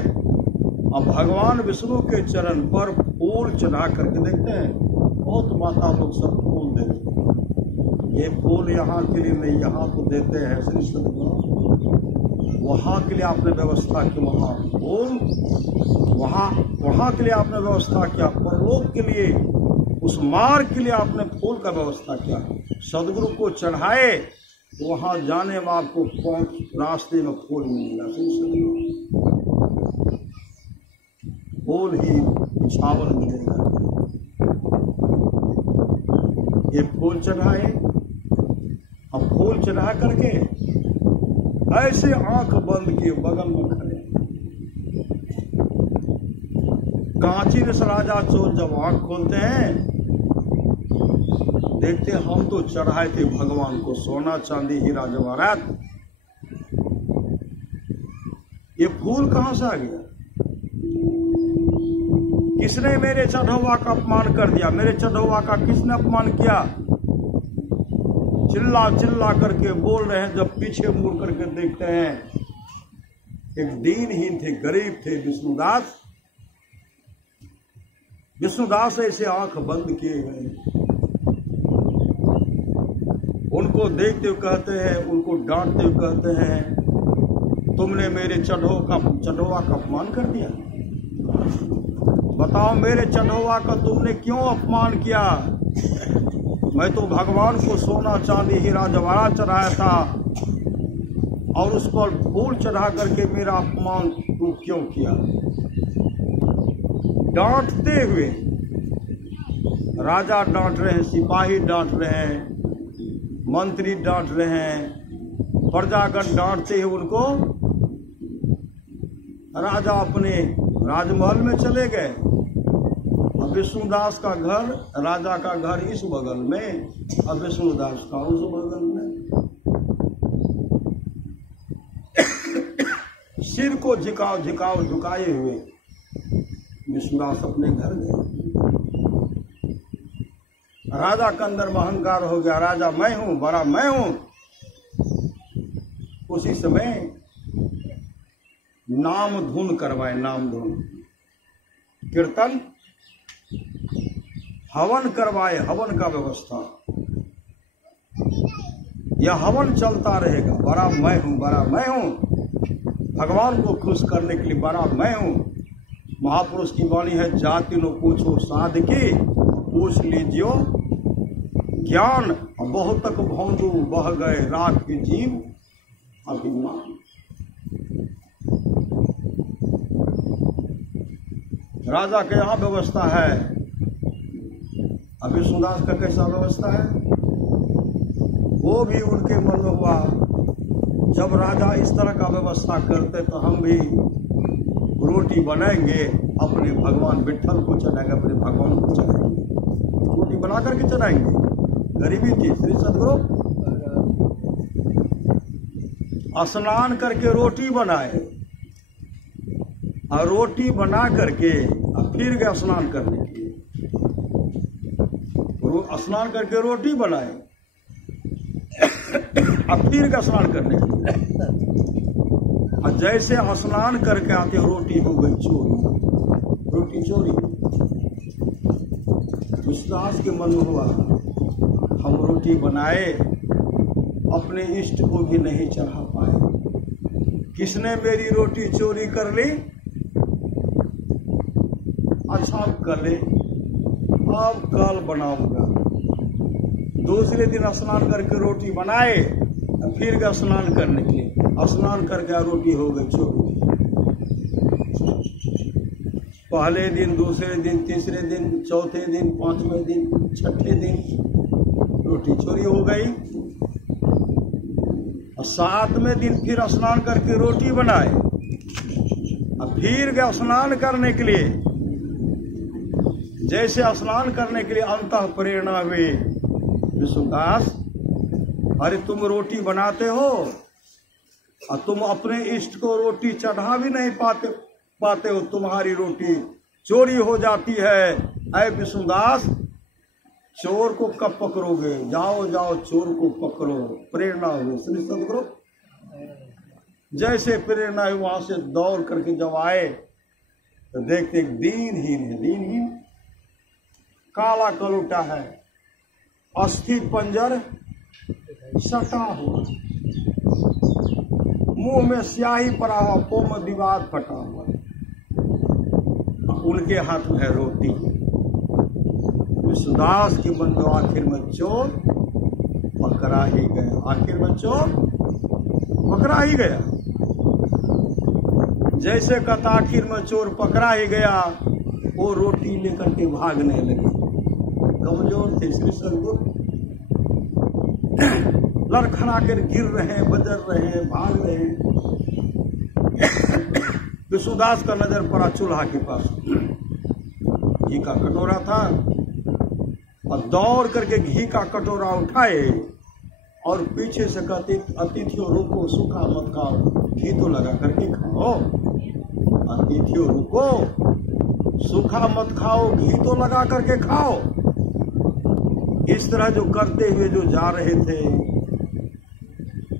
और भगवान विष्णु के चरण पर फूल चढ़ा करके देखते हैं। बहुत माता लोग सब फूल देते हैं, ये फूल यहाँ के लिए नहीं, यहाँ तो देते हैं श्री सदगुरु, वहाँ के लिए आपने व्यवस्था की, वहाँ फूल, वहाँ के लिए आपने व्यवस्था किया, परलोक के लिए उस मार्ग के लिए आपने फूल का व्यवस्था किया। सदगुरु को चढ़ाए, वहां जाने में आपको रास्ते में फूल मिलेगा, फूल ही छावल मिलेगा। ये फूल चढ़ाए, अब फूल चढ़ा करके ऐसे आंख बंद किए बगल में खड़े। कांची नरेश राजा चौल जब आंख खोलते हैं, देखते हम तो चढ़ाए थे भगवान को सोना चांदी हीरा जवाहरात, ये फूल कहां से आ गया? किसने मेरे चढ़ौवा का अपमान कर दिया? मेरे चढ़ौवा का किसने अपमान किया? चिल्ला चिल्ला करके बोल रहे हैं। जब पीछे मुड़ करके देखते हैं, एक दीनहीन थे, गरीब थे विष्णुदास। विष्णुदास ऐसे आंख बंद किए गए। उनको देखते हुए कहते हैं, उनको डांटते हुए कहते हैं, तुमने मेरे चढ़ोवा का अपमान कर दिया। बताओ, मेरे चढ़ोवा का तुमने क्यों अपमान किया? मैं तो भगवान को सोना चांदी हीरा जवाहरात चढ़ाया था, और उस पर फूल चढ़ा करके मेरा अपमान तू क्यों किया? डांटते हुए राजा डांट रहे हैं, सिपाही डांट रहे हैं, मंत्री डांट रहे हैं, प्रजागण डांटते हुए उनको। राजा अपने राजमहल में चले गए। अब विष्णुदास का घर, राजा का घर इस बगल में, अब विष्णुदास का उस बगल में। सिर को झुकाए हुए विष्णुदास अपने घर गए। राजा के अंदर में अहंकार हो गया, राजा मैं हूं, बड़ा मैं हूं। उसी समय नाम धुन करवाए, नाम धुन कीर्तन, हवन करवाए, हवन का व्यवस्था। यह हवन चलता रहेगा, बड़ा मैं हूं, बड़ा मैं हूं। भगवान को खुश करने के लिए बड़ा मैं हूं। महापुरुष की वाणी है, जाति न पूछो साधकी, पूछ लीजियो ज्ञान। बहुत तक भौंदू बह गए राख के जीव अभिमान। राजा के यहाँ व्यवस्था है, अभी विष्णुदास का कैसा व्यवस्था है? वो भी उनके मन में हुआ, जब राजा इस तरह का व्यवस्था करते तो हम भी रोटी बनाएंगे, अपने भगवान विठ्ठल को चढ़ाएंगे, अपने भगवान को चढ़ाएंगे, रोटी बना करके चढ़ाएंगे। गरीबी थी। श्री सदगुरु स्नान करके रोटी बनाए, और रोटी बना करके फिर गए स्नान करने के लिए। स्नान करके रोटी बनाए, अब फिर गए स्नान करने के लिए। और जैसे स्नान करके आते रोटी हो गई चोरी, रोटी चोरी। विश्वास के मन हुआ, हम रोटी बनाए, अपने इष्ट को भी नहीं चढ़ा पाए। किसने मेरी रोटी चोरी कर ली? अच्छा कर ले, अब कल बनाऊंगा। दूसरे दिन स्नान करके रोटी बनाए, फिर गए स्नान करने के लिए। स्नान करके रोटी हो गई चोरी। पहले दिन, दूसरे दिन, तीसरे दिन, चौथे दिन, पांचवें दिन, छठे दिन रोटी चोरी हो गई। और सातवें दिन फिर स्नान करके रोटी बनाए, और फिर गए स्नान करने के लिए। जैसे स्नान करने के लिए अंतः प्रेरणा हुई, विष्णुदास अरे तुम रोटी बनाते हो और तुम अपने इष्ट को रोटी चढ़ा भी नहीं पाते हो, तुम्हारी रोटी चोरी हो जाती है। ऐ विष्णुदास, चोर को कब पकड़ोगे? जाओ जाओ चोर को पकड़ो। प्रेरणा हुई श्री सदगुरु। जैसे प्रेरणा हुई, वहां से दौड़ करके जब आए तो देखते एक दीनहीन है, दीनहीन काला कलूटा है, अस्थि पंजर सटा हुआ, मुंह में स्याही पड़ा हुआ, पों में विवाद फटा हुआ, उनके हाथ में है रोटी। विष्णुदास के मन में आखिर में चोर पकड़ा ही गया, आखिर में चोर पकड़ा ही गया। जैसे कहता आखिर में चोर पकड़ा ही गया, वो रोटी लेकर के भागने लगे। कमजोर थे श्री सदगुरु, लड़खड़ा कर गिर रहे हैं, बजर रहे हैं, भाग रहे हैं। विष्णुदास का नजर पड़ा चूल्हा के पास, घी का कटोरा था, और दौड़ करके घी का कटोरा उठाए और पीछे से कहते अतिथियों रुको, सूखा मत खाओ, घी तो लगा करके खाओ। अतिथियों रुको, सूखा मत खाओ, घी तो लगा करके खाओ। इस तरह जो करते हुए जो जा रहे थे,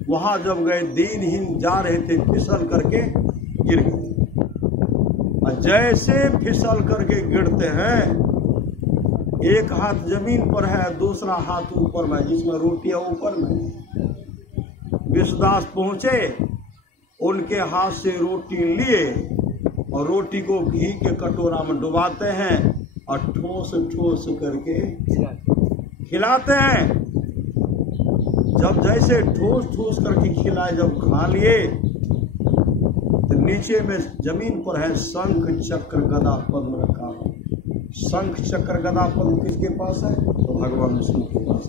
वहां जब गए दीनहीन जा रहे थे, फिसल करके गिर गए। और जैसे फिसल करके गिरते हैं, एक हाथ जमीन पर है, दूसरा हाथ ऊपर में, जिसमें रोटी है ऊपर में। विष्णुदास पहुंचे, उनके हाथ से रोटी लिए और रोटी को घी के कटोरा में डुबाते हैं और ठोस ठोस करके खिलाते हैं। जब जैसे ठोस ठोस करके खिलाए, जब खा लिए, तो नीचे में जमीन पर है शंख चक्र गदा पद्म रखा है। शंख चक्र गदा पद्म किसके पास है? तो भगवान विष्णु के पास।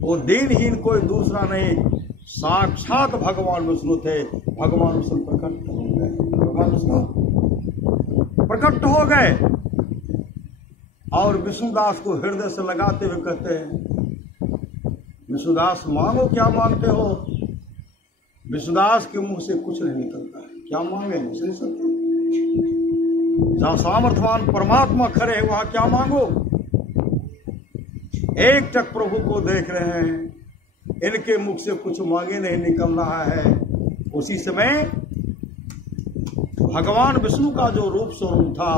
वो दीनहीन कोई दूसरा नहीं, साक्षात भगवान विष्णु थे। भगवान विष्णु प्रकट हो गए, भगवान विष्णु प्रकट हो गए और विष्णुदास को हृदय से लगाते हुए कहते हैं, विष्णुदास मांगो, क्या मांगते हो? विष्णुदास के मुंह से कुछ नहीं निकलता है, क्या मांगे? नहीं सकते। जहां सामर्थ्यवान परमात्मा खड़े हैं, वहां क्या मांगो? एक टक प्रभु को देख रहे हैं, इनके मुख से कुछ मांगे नहीं निकल रहा है। उसी समय भगवान विष्णु का जो रूप स्वरूप था,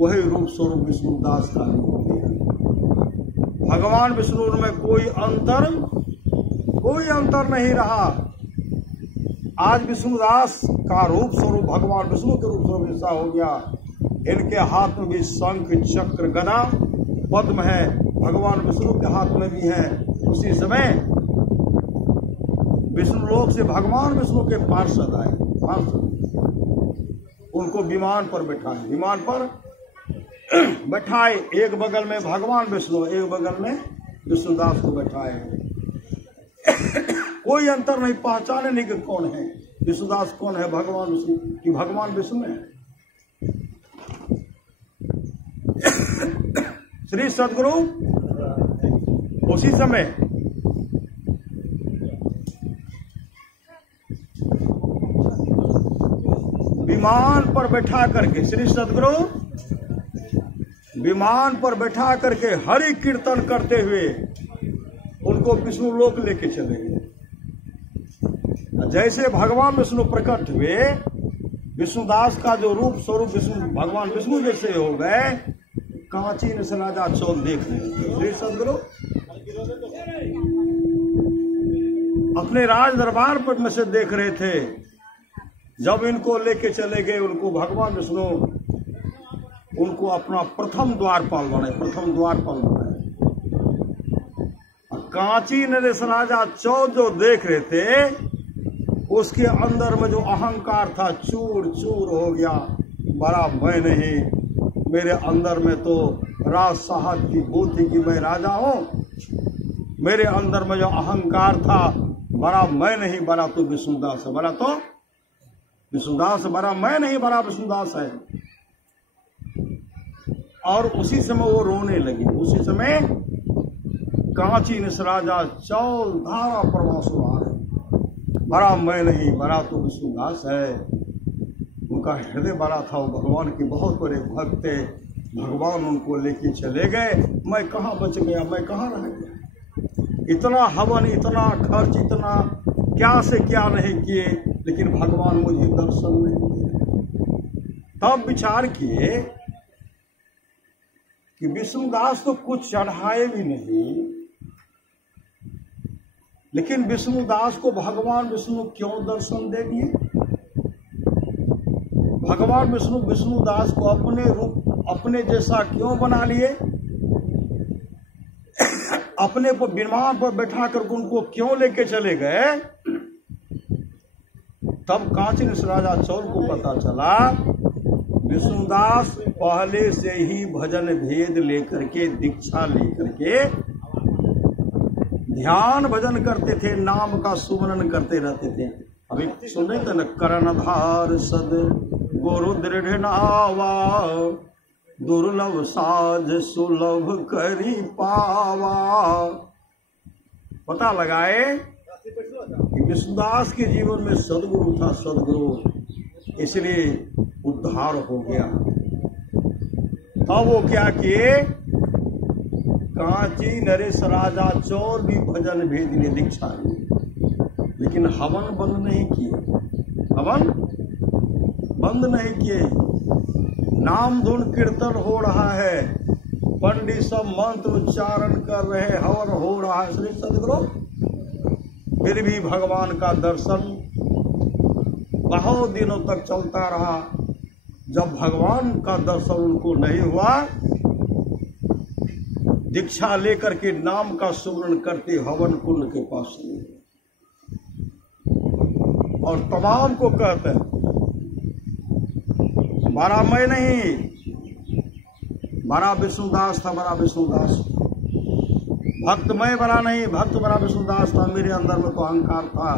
वही रूप स्वरूप विष्णुदास का हो गया। भगवान विष्णु में कोई अंतर नहीं रहा। आज विष्णुदास का रूप स्वरूप भगवान विष्णु के रूप स्वरूप ऐसा हो गया। इनके हाथ में भी शंख चक्र गदा पद्म है, भगवान विष्णु के हाथ में भी है। उसी समय विष्णु लोक से भगवान विष्णु के पार्षद आए, उनको विमान पर बैठाए, विमान पर बैठाए। एक बगल में भगवान विष्णु, एक बगल में विष्णुदास को बैठाए। कोई अंतर नहीं, पहचाने नहीं कि कौन है विष्णुदास, कौन है भगवान विष्णु, कि भगवान विष्णु है। श्री सद्गुरु उसी समय विमान पर बैठा करके, श्री सद्गुरु विमान पर बैठा करके हरि कीर्तन करते हुए उनको विष्णु लोक लेके चले गए। जैसे भगवान विष्णु प्रकट हुए, विष्णुदास का जो रूप स्वरूप विष्णु भगवान विष्णु जैसे हो गए, कांची ने राजा चौल देख रहे थे। श्री सद्गुरु अपने राज दरबार पर में से देख रहे थे। जब इनको लेके चले गए, उनको भगवान विष्णु उनको अपना प्रथम द्वारपाल बनाए, प्रथम द्वारपाल बनाए। कांची नरेश राजा चौल जो देख रहे थे, उसके अंदर में जो अहंकार था चूर चूर हो गया। बड़ा मैं नहीं, मेरे अंदर में तो राज साहब की बुद्धि की मैं राजा हूं। मेरे अंदर में जो अहंकार था, बड़ा मैं नहीं, बड़ा तो विष्णुदास है, बड़ा तो विष्णुदास, बड़ा मैं नहीं, बड़ा विष्णुदास है। और उसी समय वो रोने लगे। उसी समय कांची राजा चौल धारा प्रवाह सुना रहे, बड़ा मैं नहीं, बड़ा तो विष्णुदास है। उनका हृदय बड़ा था, वो भगवान के बहुत बड़े भक्त थे। भगवान उनको लेके चले गए। मैं कहाँ बच गया, मैं कहाँ रह गया? इतना हवन, इतना खर्च, इतना क्या से क्या नहीं किए, लेकिन भगवान मुझे दर्शन नहीं दिए। तब विचार किए कि विष्णुदास तो कुछ चढ़ाए भी नहीं, लेकिन विष्णुदास को भगवान विष्णु क्यों दर्शन दे दिए? भगवान विष्णु विष्णुदास को अपने रूप, अपने जैसा क्यों बना लिए? अपने पर विमान पर बैठा कर उनको क्यों लेके चले गए? तब कांची राजा चौल को पता चला, विष्णुदास पहले से ही भजन भेद लेकर के, दीक्षा लेकर के ध्यान भजन करते थे, नाम का सुमरन करते रहते थे। अभी सुने थे न, कर्णधार सद गुरु दृढ़ नावा, दुर्लभ साज सुलभ करी पावा। पता लगाए कि विष्णुदास के जीवन में सदगुरु था, सदगुरु, इसलिए उद्धार हो गया। अब वो क्या किए, कांची नरेश राजा चौर भी भजन भेजने दीक्षा लिए, लेकिन हवन बंद नहीं किए, हवन बंद नहीं किए। नाम धुन कीर्तन हो रहा है, पंडित सब मंत्र उच्चारण कर रहे, हवन हो रहा है, श्री सदगुरु, फिर भी भगवान का दर्शन बहुत दिनों तक चलता रहा। जब भगवान का दर्शन उनको नहीं हुआ, दीक्षा लेकर के नाम का सुमरण करते हवन कुंड के पास गए और तमाम को कहते हैं, बड़ा मैं नहीं, बड़ा विष्णुदास था, बड़ा विष्णुदास, भक्त मैं बड़ा नहीं, भक्त बड़ा विष्णुदास था, मेरे अंदर में तो अहंकार था।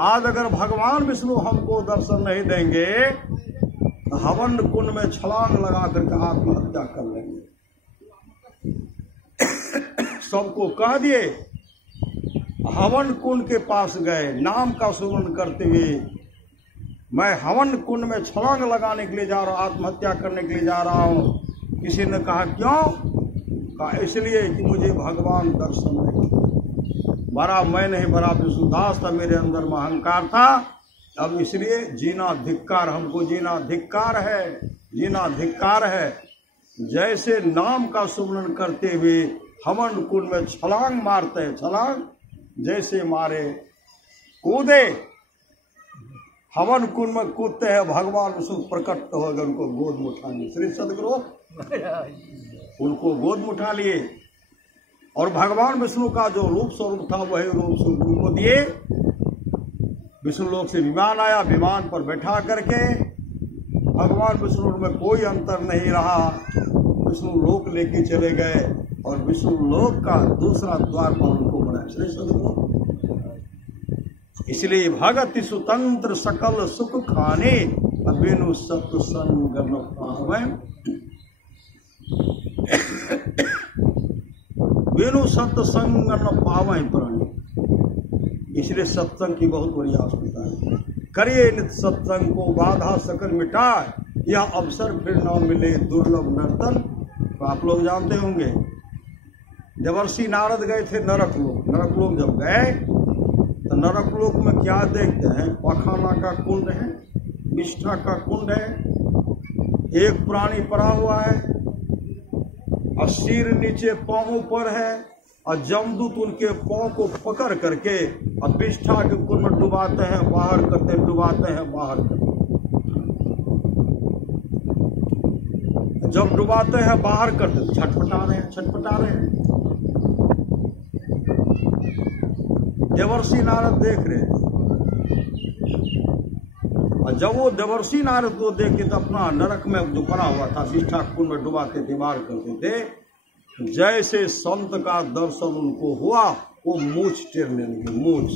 आज अगर भगवान विष्णु हमको दर्शन नहीं देंगे तो हवन कुंड में छलांग लगा करके आत्महत्या कर लेंगे। सबको कह दिए, हवन कुंड के पास गए, नाम का सुमरण करते हुए, मैं हवन कुंड में छलांग लगाने के लिए जा रहा हूं, आत्महत्या करने के लिए जा रहा हूं। किसी ने कहा क्यों? कहा इसलिए कि मुझे भगवान दर्शन नहीं, बड़ा मैं नहीं, बड़ा विष्णुदास था, मेरे अंदर में अहंकार था, अब इसलिए जीना धिक्कार, हमको जीना धिक्कार है, जीना धिक्कार है। जैसे नाम का सुमरण करते हुए हवन कुंड में छलांग मारते हैं, छलांग जैसे मारे, कूदे, हवन कुंड में कूदते हैं, भगवान विष्णु प्रकट हो गए, उनको गोद में उठा लिए, श्री सदगुरु, उनको गोद में उठा लिए और भगवान विष्णु का जो रूप स्वरूप था वही रूप स्वरूप उनको दिए। विष्णु लोक से विमान आया, विमान पर बैठा करके भगवान विष्णु में कोई अंतर नहीं रहा, विष्णु लोक लेके चले गए और विष्णु लोक का दूसरा द्वार पर उनको बनाया, श्री सदगुरु। इसलिए भगति सुतंत्र सकल सुख खाने, बिनु सत्संग न पावै, बिनु सत्संग न पावै प्राणी। इसलिए सत्संग की बहुत बड़ी आवश्यकता है। करिए नित सत्संग को बाधा सकल मिटाए, यह अवसर फिर न मिले दुर्लभ नर्तन। तो आप लोग जानते होंगे, देवर्षि नारद गए थे नरक लोक, नरक लोक जब गए तो नरक लोक में क्या देखते हैं, पखाना का कुंड है, विष्ठा का कुंड है, एक प्राणी पड़ा हुआ है और सिर नीचे पांव पर है और जमदूत उनके पांव को पकड़ करके और विष्ठा के कुंड में डुबाते हैं, बाहर करते, डुबाते हैं, बाहर करते। जब डुबाते हैं, बाहर करते, छटपटा रहे हैं, छटपटा रहे हैं। देवर्षि नारद देख रहे थे और जब वो देवर्षि नारद को देख के तो अपना नरक में जो पड़ा हुआ था, विष्ठा कुंड में डुबाते थे, बाहर करते थे, जैसे संत का दर्शन उनको हुआ, वो मूछ टेरने लगे, मूछ,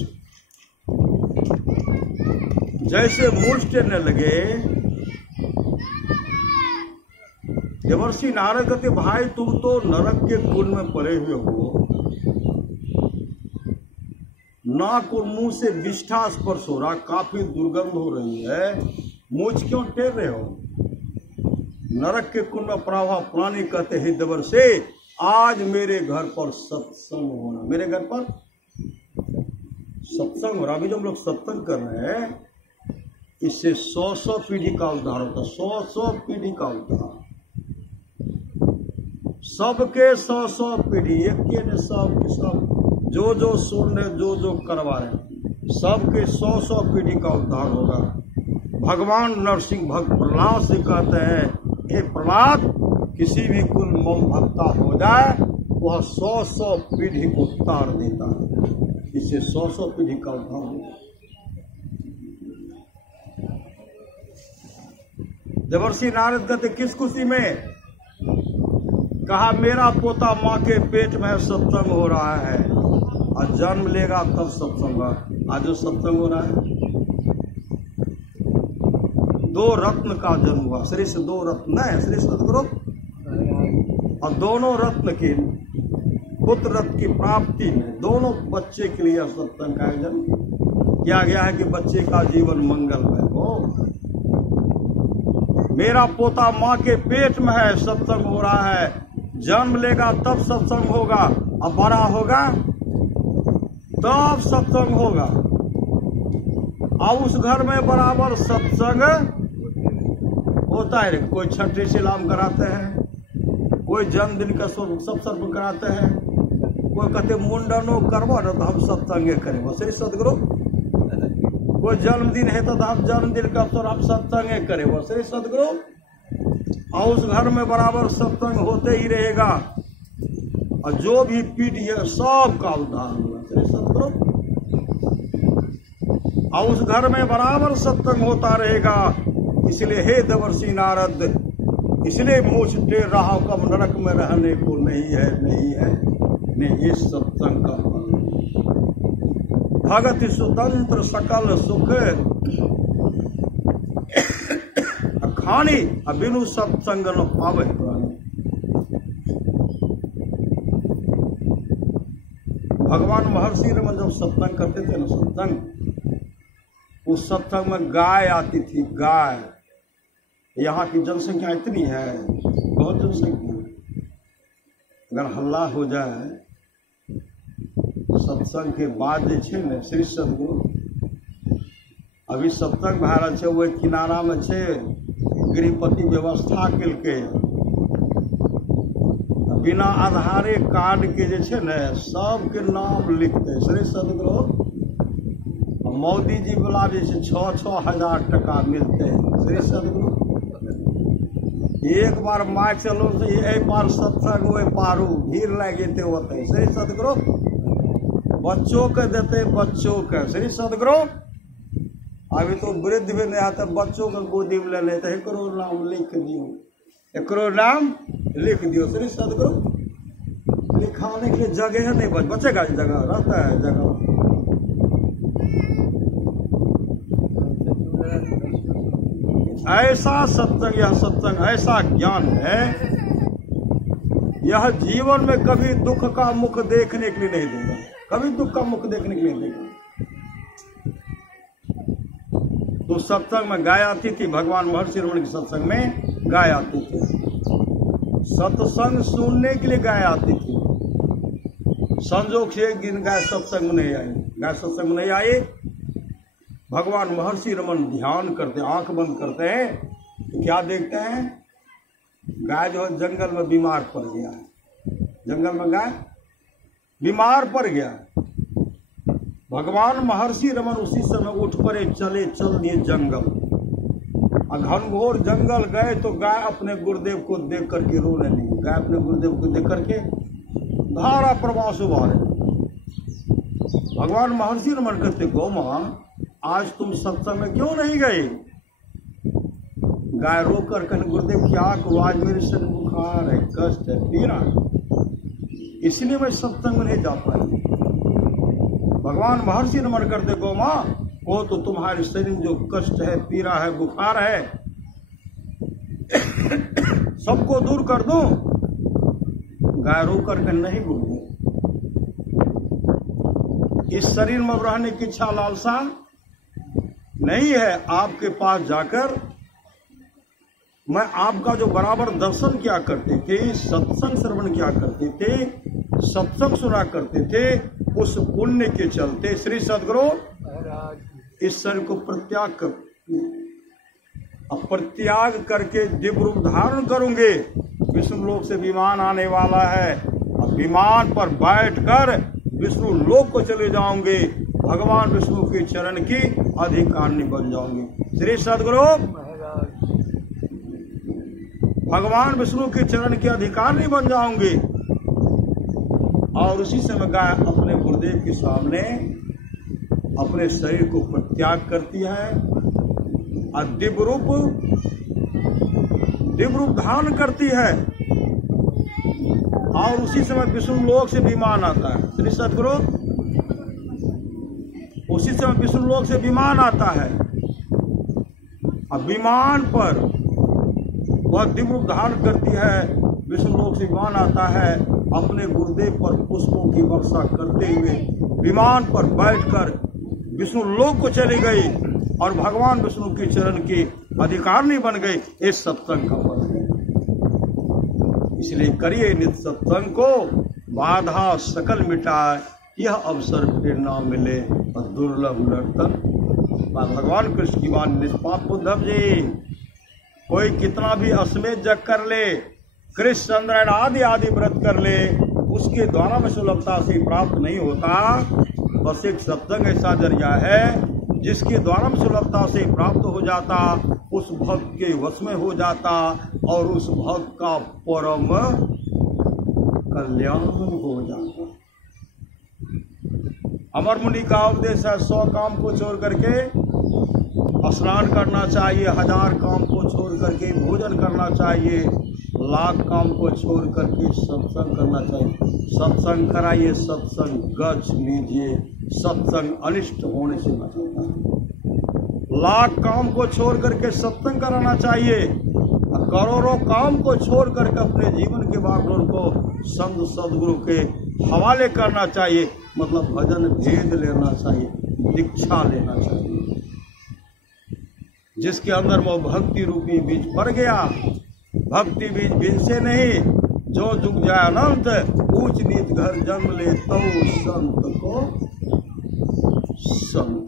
जैसे मूछ टेरने लगे, देवर्षि नारद कहते, भाई तुम तो नरक के कुंड में पड़े हुए हो, नाक और मुंह से विष्ठा स्पर्श हो रहा, काफी दुर्गंध हो रही है, मूछ क्यों टेर रहे हो? नरक के कुंड में पड़ा हुआ प्राणी कहते हैं, देवर्षि आज मेरे घर पर सत्संग होना, मेरे घर पर सत्संग हो रहा। अभी जो हम लोग सत्संग कर रहे हैं, इससे 100 पीढ़ी का उद्धार होता, 100 पीढ़ी का उद्धार, सबके 100 पीढ़ी, एक के ने सब जो जो सुन रहे, जो करवा रहे, सबके 100 पीढ़ी का उद्धार होगा। भगवान नरसिंह भक्त प्रहलाद से कहते हैं, हे प्रहलाद, किसी भी कुल मम भक्ता हो जाए वह 100 पीढ़ी को तार देता है, इससे 100 पीढ़ी का उद्धार होगा। देवर्षि नारद कहते, किस खुशी में? कहा मेरा पोता माँ के पेट में सत्संग हो रहा है और जन्म लेगा तब सत्संग होगा। आज जो सत्संग हो रहा है, 2 रत्न का जन्म हुआ, श्री से 2 रत्न है, श्री सदगुरु, और दोनों रत्न की पुत्र रत्न की प्राप्ति में दोनों बच्चे के लिए सत्संग का आयोजन किया गया है कि बच्चे का जीवन मंगलमय हो। मेरा पोता माँ के पेट में है, सत्संग हो रहा है। जन्म लेगा तब सत्संग होगा, अब बड़ा होगा तब सत्संग होगा। अब उस घर में बराबर सत्संग होता है। कोई छठी सिलाम कराते हैं, कोई जन्मदिन का सत्संग कराते हैं, कोई कहते मुंडनो करवा ना तो हम सत्संग करें, सही सदगुरु। कोई जन्मदिन है तो हम जन्मदिन का अवसर हम सत्संग करें, सही सदगुरु। और उस घर में बराबर सत्संग होते ही रहेगा, और जो भी पीढ़ी है सबका उद्धार होगा, सही सदगुरु। और उस घर में बराबर सत्संग होता रहेगा। इसलिए हे देवर्षि नारद, इसलिए मोक्ष टेढ़ रहा, कब नरक में रहने को नहीं है, नहीं है, नहीं। ये सत्संग का फल। भगति स्वतंत्र सकल सुख खानी, बिनु सत्संग न पावे प्राणी। भगवान महर्षि रमन जब सत्संग करते थे ना, सत्संग, उस सत्संग में गाय आती थी, गाय। यहाँ की जनसंख्या इतनी है, बहुत जनसंख्या। अगर हल्ला हो जाए सत्संग के बाद जे छे ने, श्री सदगुरु अभी सत्संग भए रहल छै, ओहि किनारा में छे गृहपति व्यवस्था केलकै, बिना आधारे कार्ड के जे छे ने सबके नाम लिखते, श्री सदगुरु। मोदी जी वाला जे छै 6,000 टका मिलते, श्री सदगुरु। एक बार माइक चलो से ए पार सत्संग, ओए पारू भीड़ लग जेते होते, श्री सदगुरु। बच्चों के देते, बच्चों के, श्री सदगुरु। अभी तो वृद्ध भी नहीं आता, बच्चों के गोदी में ले लेते, एकरो नाम लिख दियो, एकरो नाम लिख दियो, श्री सदगुरु। लिखाने के लिए जगह नहीं बचेगा, जगह रहता है, जगह। ऐसा सत्संग, यह सत्संग ऐसा ज्ञान है, यह जीवन में कभी दुख का मुख देखने के लिए नहीं देगा, कभी दुख का मुख देखने के लिए नहीं देगा। तो सत्संग में गाय आती थी, भगवान महर्षि रमन के सत्संग में गाय आती थी, सत्संग सुनने के लिए गाय आती थी। संजोग से एक दिन गाय सत्संग में नहीं आई, गाय सत्संग में नहीं आई। भगवान महर्षि रमन ध्यान करते, आंख बंद करते हैं, तो क्या देखते हैं, गाय जो है जंगल में बीमार पड़ गया है, जंगल में गाय बीमार पड़ गया। भगवान महर्षि रमन उसी समय उठ पड़े, चल दिए जंगल, और घनघोर जंगल गए तो गाय अपने गुरुदेव को देख करके रोने लगी। गाय अपने गुरुदेव को देख करके धारा प्रवाह से उबारे। भगवान महर्षि रमन कहते, गौ मां आज तुम सत्संग में क्यों नहीं गए? गाय रो कर कहने, गुरुदेव क्या करूं, आज मेरे शरीर बुखार है, कष्ट है, पीड़ा है, इसलिए मैं सत्संग में नहीं जा पाई। भगवान महर्षि रमन करते, गौ मां वो तो तुम्हारे शरीर में जो कष्ट है, पीड़ा है, बुखार है, सबको दूर कर दो। गाय रो कर नहीं गुरुदेव, इस शरीर में रहने की इच्छा लालसा नहीं है। आपके पास जाकर मैं आपका जो बराबर दर्शन किया करते थे, सत्संग श्रवण किया करते थे, सत्संग सुना करते थे, उस पुण्य के चलते श्री सदगुरु इस शरीर को प्रत्याग कर, अब प्रत्याग करके दिव्य रूप धारण करूंगे। विष्णु लोक से विमान आने वाला है, अब विमान पर बैठकर विष्णु लोक को चले जाओगे, भगवान विष्णु के चरण की अधिकारिणी बन जाओगे। श्री सदगुरु भगवान विष्णु के चरण की अधिकारिणी बन जाओगे। और उसी समय गाय अपने गुरुदेव के सामने अपने शरीर को प्रत्याग करती है और दिव्य रूप धारण करती है। और उसी समय विष्णु लोक से विमान आता है। श्री सदगुरु उसी समय विष्णु लोक से विमान आता है। अब विमान पर वह दिव्य रूप धारण करती है, विष्णु लोक से विमान आता है, अपने गुरुदेव पर पुष्पों की वर्षा करते हुए विमान पर बैठकर विष्णु लोक को चली गई और भगवान विष्णु के चरण की अधिकारनी बन गए, ये सत्संग का फल है। इसलिए करिए नित सत्संग को, बाधा सकल मिटाए, यह अवसर फिर ना मिले और दुर्लभ नर्तन। भगवान कृष्ण की बात निष्पाप उद्धव जी, कोई कितना भी अश्वमेध जग कर ले, कृष्ण चंद्र आदि आदि व्रत कर ले, उसके द्वारा में सुलभता से प्राप्त नहीं होता। बस एक सत्संग ऐसा जरिया है जिसके द्वारा में सुलभता से प्राप्त हो जाता, उस भक्त के वश में हो जाता और उस भक्त का परम कल्याण हो जाता। अमर मुनि का उपदेश है, 100 काम को छोड़ करके स्नान करना चाहिए, 1000 काम को छोड़ करके भोजन करना चाहिए, 1,00,000 काम को छोड़ करके सत्संग करना चाहिए। सत्संग कराइए, सत्संग गच लीजिए, सत्संग अनिष्ट होने से बचाता है। 1,00,000 काम को छोड़ करके सत्संग कराना चाहिए, करोड़ों काम को छोड़ करके अपने जीवन के बागडोर को संत सदगुरु के हवाले करना चाहिए। मतलब भजन भेद लेना चाहिए, दीक्षा लेना चाहिए। जिसके अंदर वो भक्ति रूपी बीज पड़ गया, भक्ति बीज बीज से नहीं, जो जुग जाए अनंत, ऊंच नीच घर जन्म ले तो संत को संत।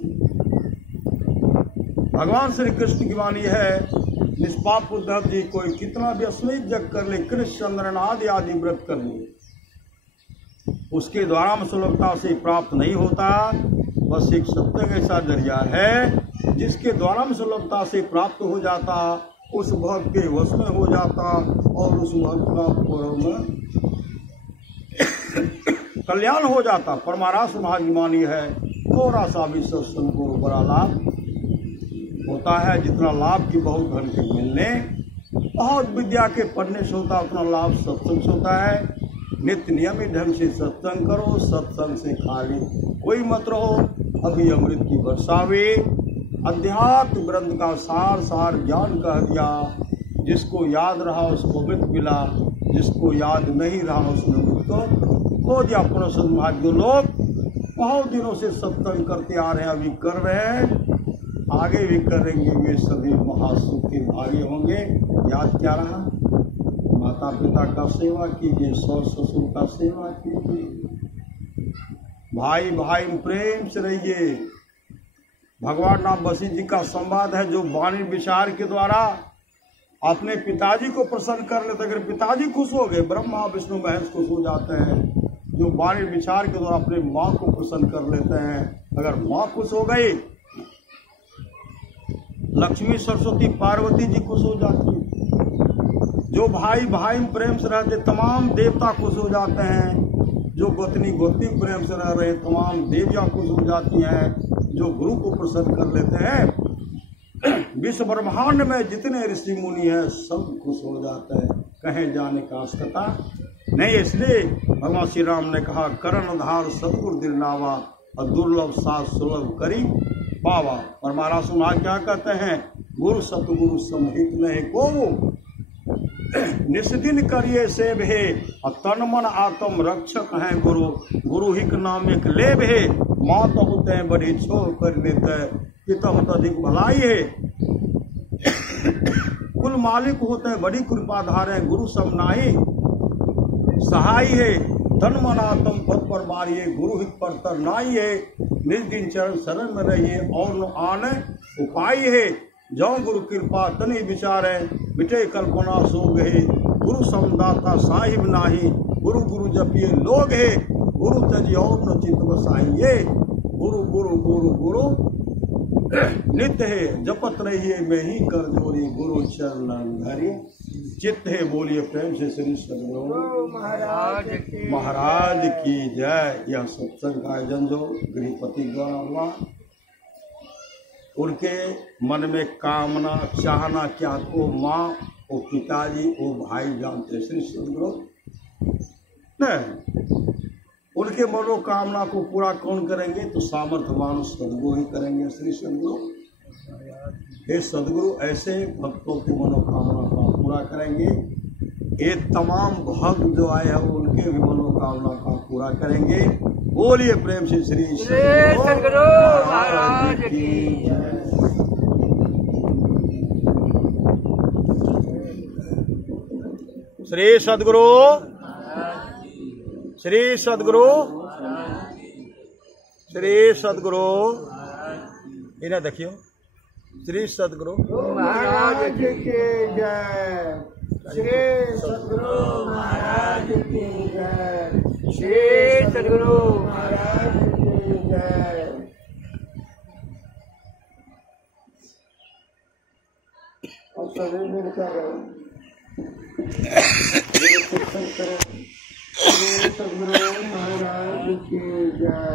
भगवान श्री कृष्ण की वाणी है, निष्पाप उद्धव जी, कोई कितना भी अश्वमेध जग कर ले, कृष्ण चंद्र आदि आदि व्रत कर ले, उसके द्वारा में सुलभता से प्राप्त नहीं होता। बस एक सत्संग ऐसा जरिया है जिसके द्वारा में सुलभता से प्राप्त हो जाता, उस भक्त के वश में हो जाता और उस भक्त का परम कल्याण हो जाता। परमारास भाग्यमानी है, थोड़ा सा भी सत्संग को बड़ा लाभ होता है। जितना लाभ की बहुत धन के मिलने, बहुत विद्या के पढ़ने से होता, उतना लाभ सत्संग से होता है। नित्य नियमित ढंग से सत्संग करो, सत्संग से खाली कोई मत रहो। अभी अमृत की वर्षा हुई, अध्यात्म ग्रंथ का सार सार ज्ञान कह दिया। जिसको याद रहा उसको अमृत मिला, जिसको याद नहीं रहा उसने अमृत को खो दिया। पुरुष भाग्य लोग बहुत दिनों से सत्संग करते आ रहे हैं, अभी कर रहे हैं, आगे भी करेंगे, वे सभी महासुख के भागी होंगे। याद क्या रहा? माता पिता का सेवा कीजिए, सौर ससुर का सेवा कीजिए, भाई भाई प्रेम से रहिए। भगवान राम वशिष्ठ जी का संवाद है, जो वाणी विचार के द्वारा अपने पिताजी को प्रसन्न कर लेते, अगर पिताजी खुश हो गए, ब्रह्मा विष्णु महेश खुश हो जाते हैं। जो वाणी विचार के द्वारा अपने माँ को प्रसन्न कर लेते हैं, अगर माँ खुश हो गई, लक्ष्मी सरस्वती पार्वती जी खुश हो जाती है। जो भाई भाई प्रेम से रहते, तमाम देवता खुश हो जाते हैं। जो गोतनी गोतनी प्रेम से रह रहे, तमाम देवियां खुश हो जाती हैं। जो गुरु को प्रसन्न कर लेते हैं, विश्व ब्रह्मांड में जितने ऋषि मुनि हैं सब खुश हो जाते हैं। कहीं जाने का आवश्यकता नहीं। इसलिए भगवान श्री राम ने कहा, करण धार सतगुरु दिलनावा और दुर्लभ साथ सुलभ करी पावा। और महाराज सुना क्या कहते हैं, गुरु सतगुरु समहित नहीं को निस्दिन करिए सेव है, और तन मन आत्म रक्षक है गुरु। गुरु ही का नाम एक लेव है, मात होते हैं बड़ी छोड़ कर लेते, पिता होता अधिक भलाई है। कुल मालिक होते हैं बड़ी कृपा धारे, गुरु सम नाही सहाय है। तन मन आत्म पद पर मारिए, गुरु हित पर तर नाई है। निज दिन चरण शरण में रहिए, और न आने उपाय है। जो गुरु कृपा तनि विचारे, मिटे कल्पना सो गए। गुरु समदाता साहिब नाही, गुरु गुरु जपिए लोग है। गुरु तजी और न चित्त बसाइए, गुरु गुरु गुरु गुरु नित्य है। जपत रहिए मैं ही कर जोरी, गुरु चरण धरिए चित्त है। बोलिए प्रेम से श्री सदगुरु महाराज की जय। यह सत्संग का आयोजन जो गृहपति द्वारा हुआ, उनके मन में कामना चाहना क्या, वो माँ, वो पिताजी, वो भाई जानते श्री सदगुरु नहीं। उनके मनोकामना को पूरा कौन करेंगे? तो सामर्थ्यवान सदगुरु ही करेंगे। श्री सदगुरु हे सदगुरु ऐसे भक्तों की मनोकामना का पूरा करेंगे। ये तमाम भक्त जो आए हैं उनके भी मनोकामना का पूरा करेंगे। बोलिए प्रेम से श्री सदगुरु महाराज की जय। श्री सदगुरु श्री सदगुरु श्री सदगुरु इन्हें देखियो श्री सदगुरु महाराज की जय। श्री सदगुरु महाराज की जय। श्री सदगुरु महाराज की जय। और सभी मिलकर कीर्तन करें। श्री सदगुरु महाराज की जय।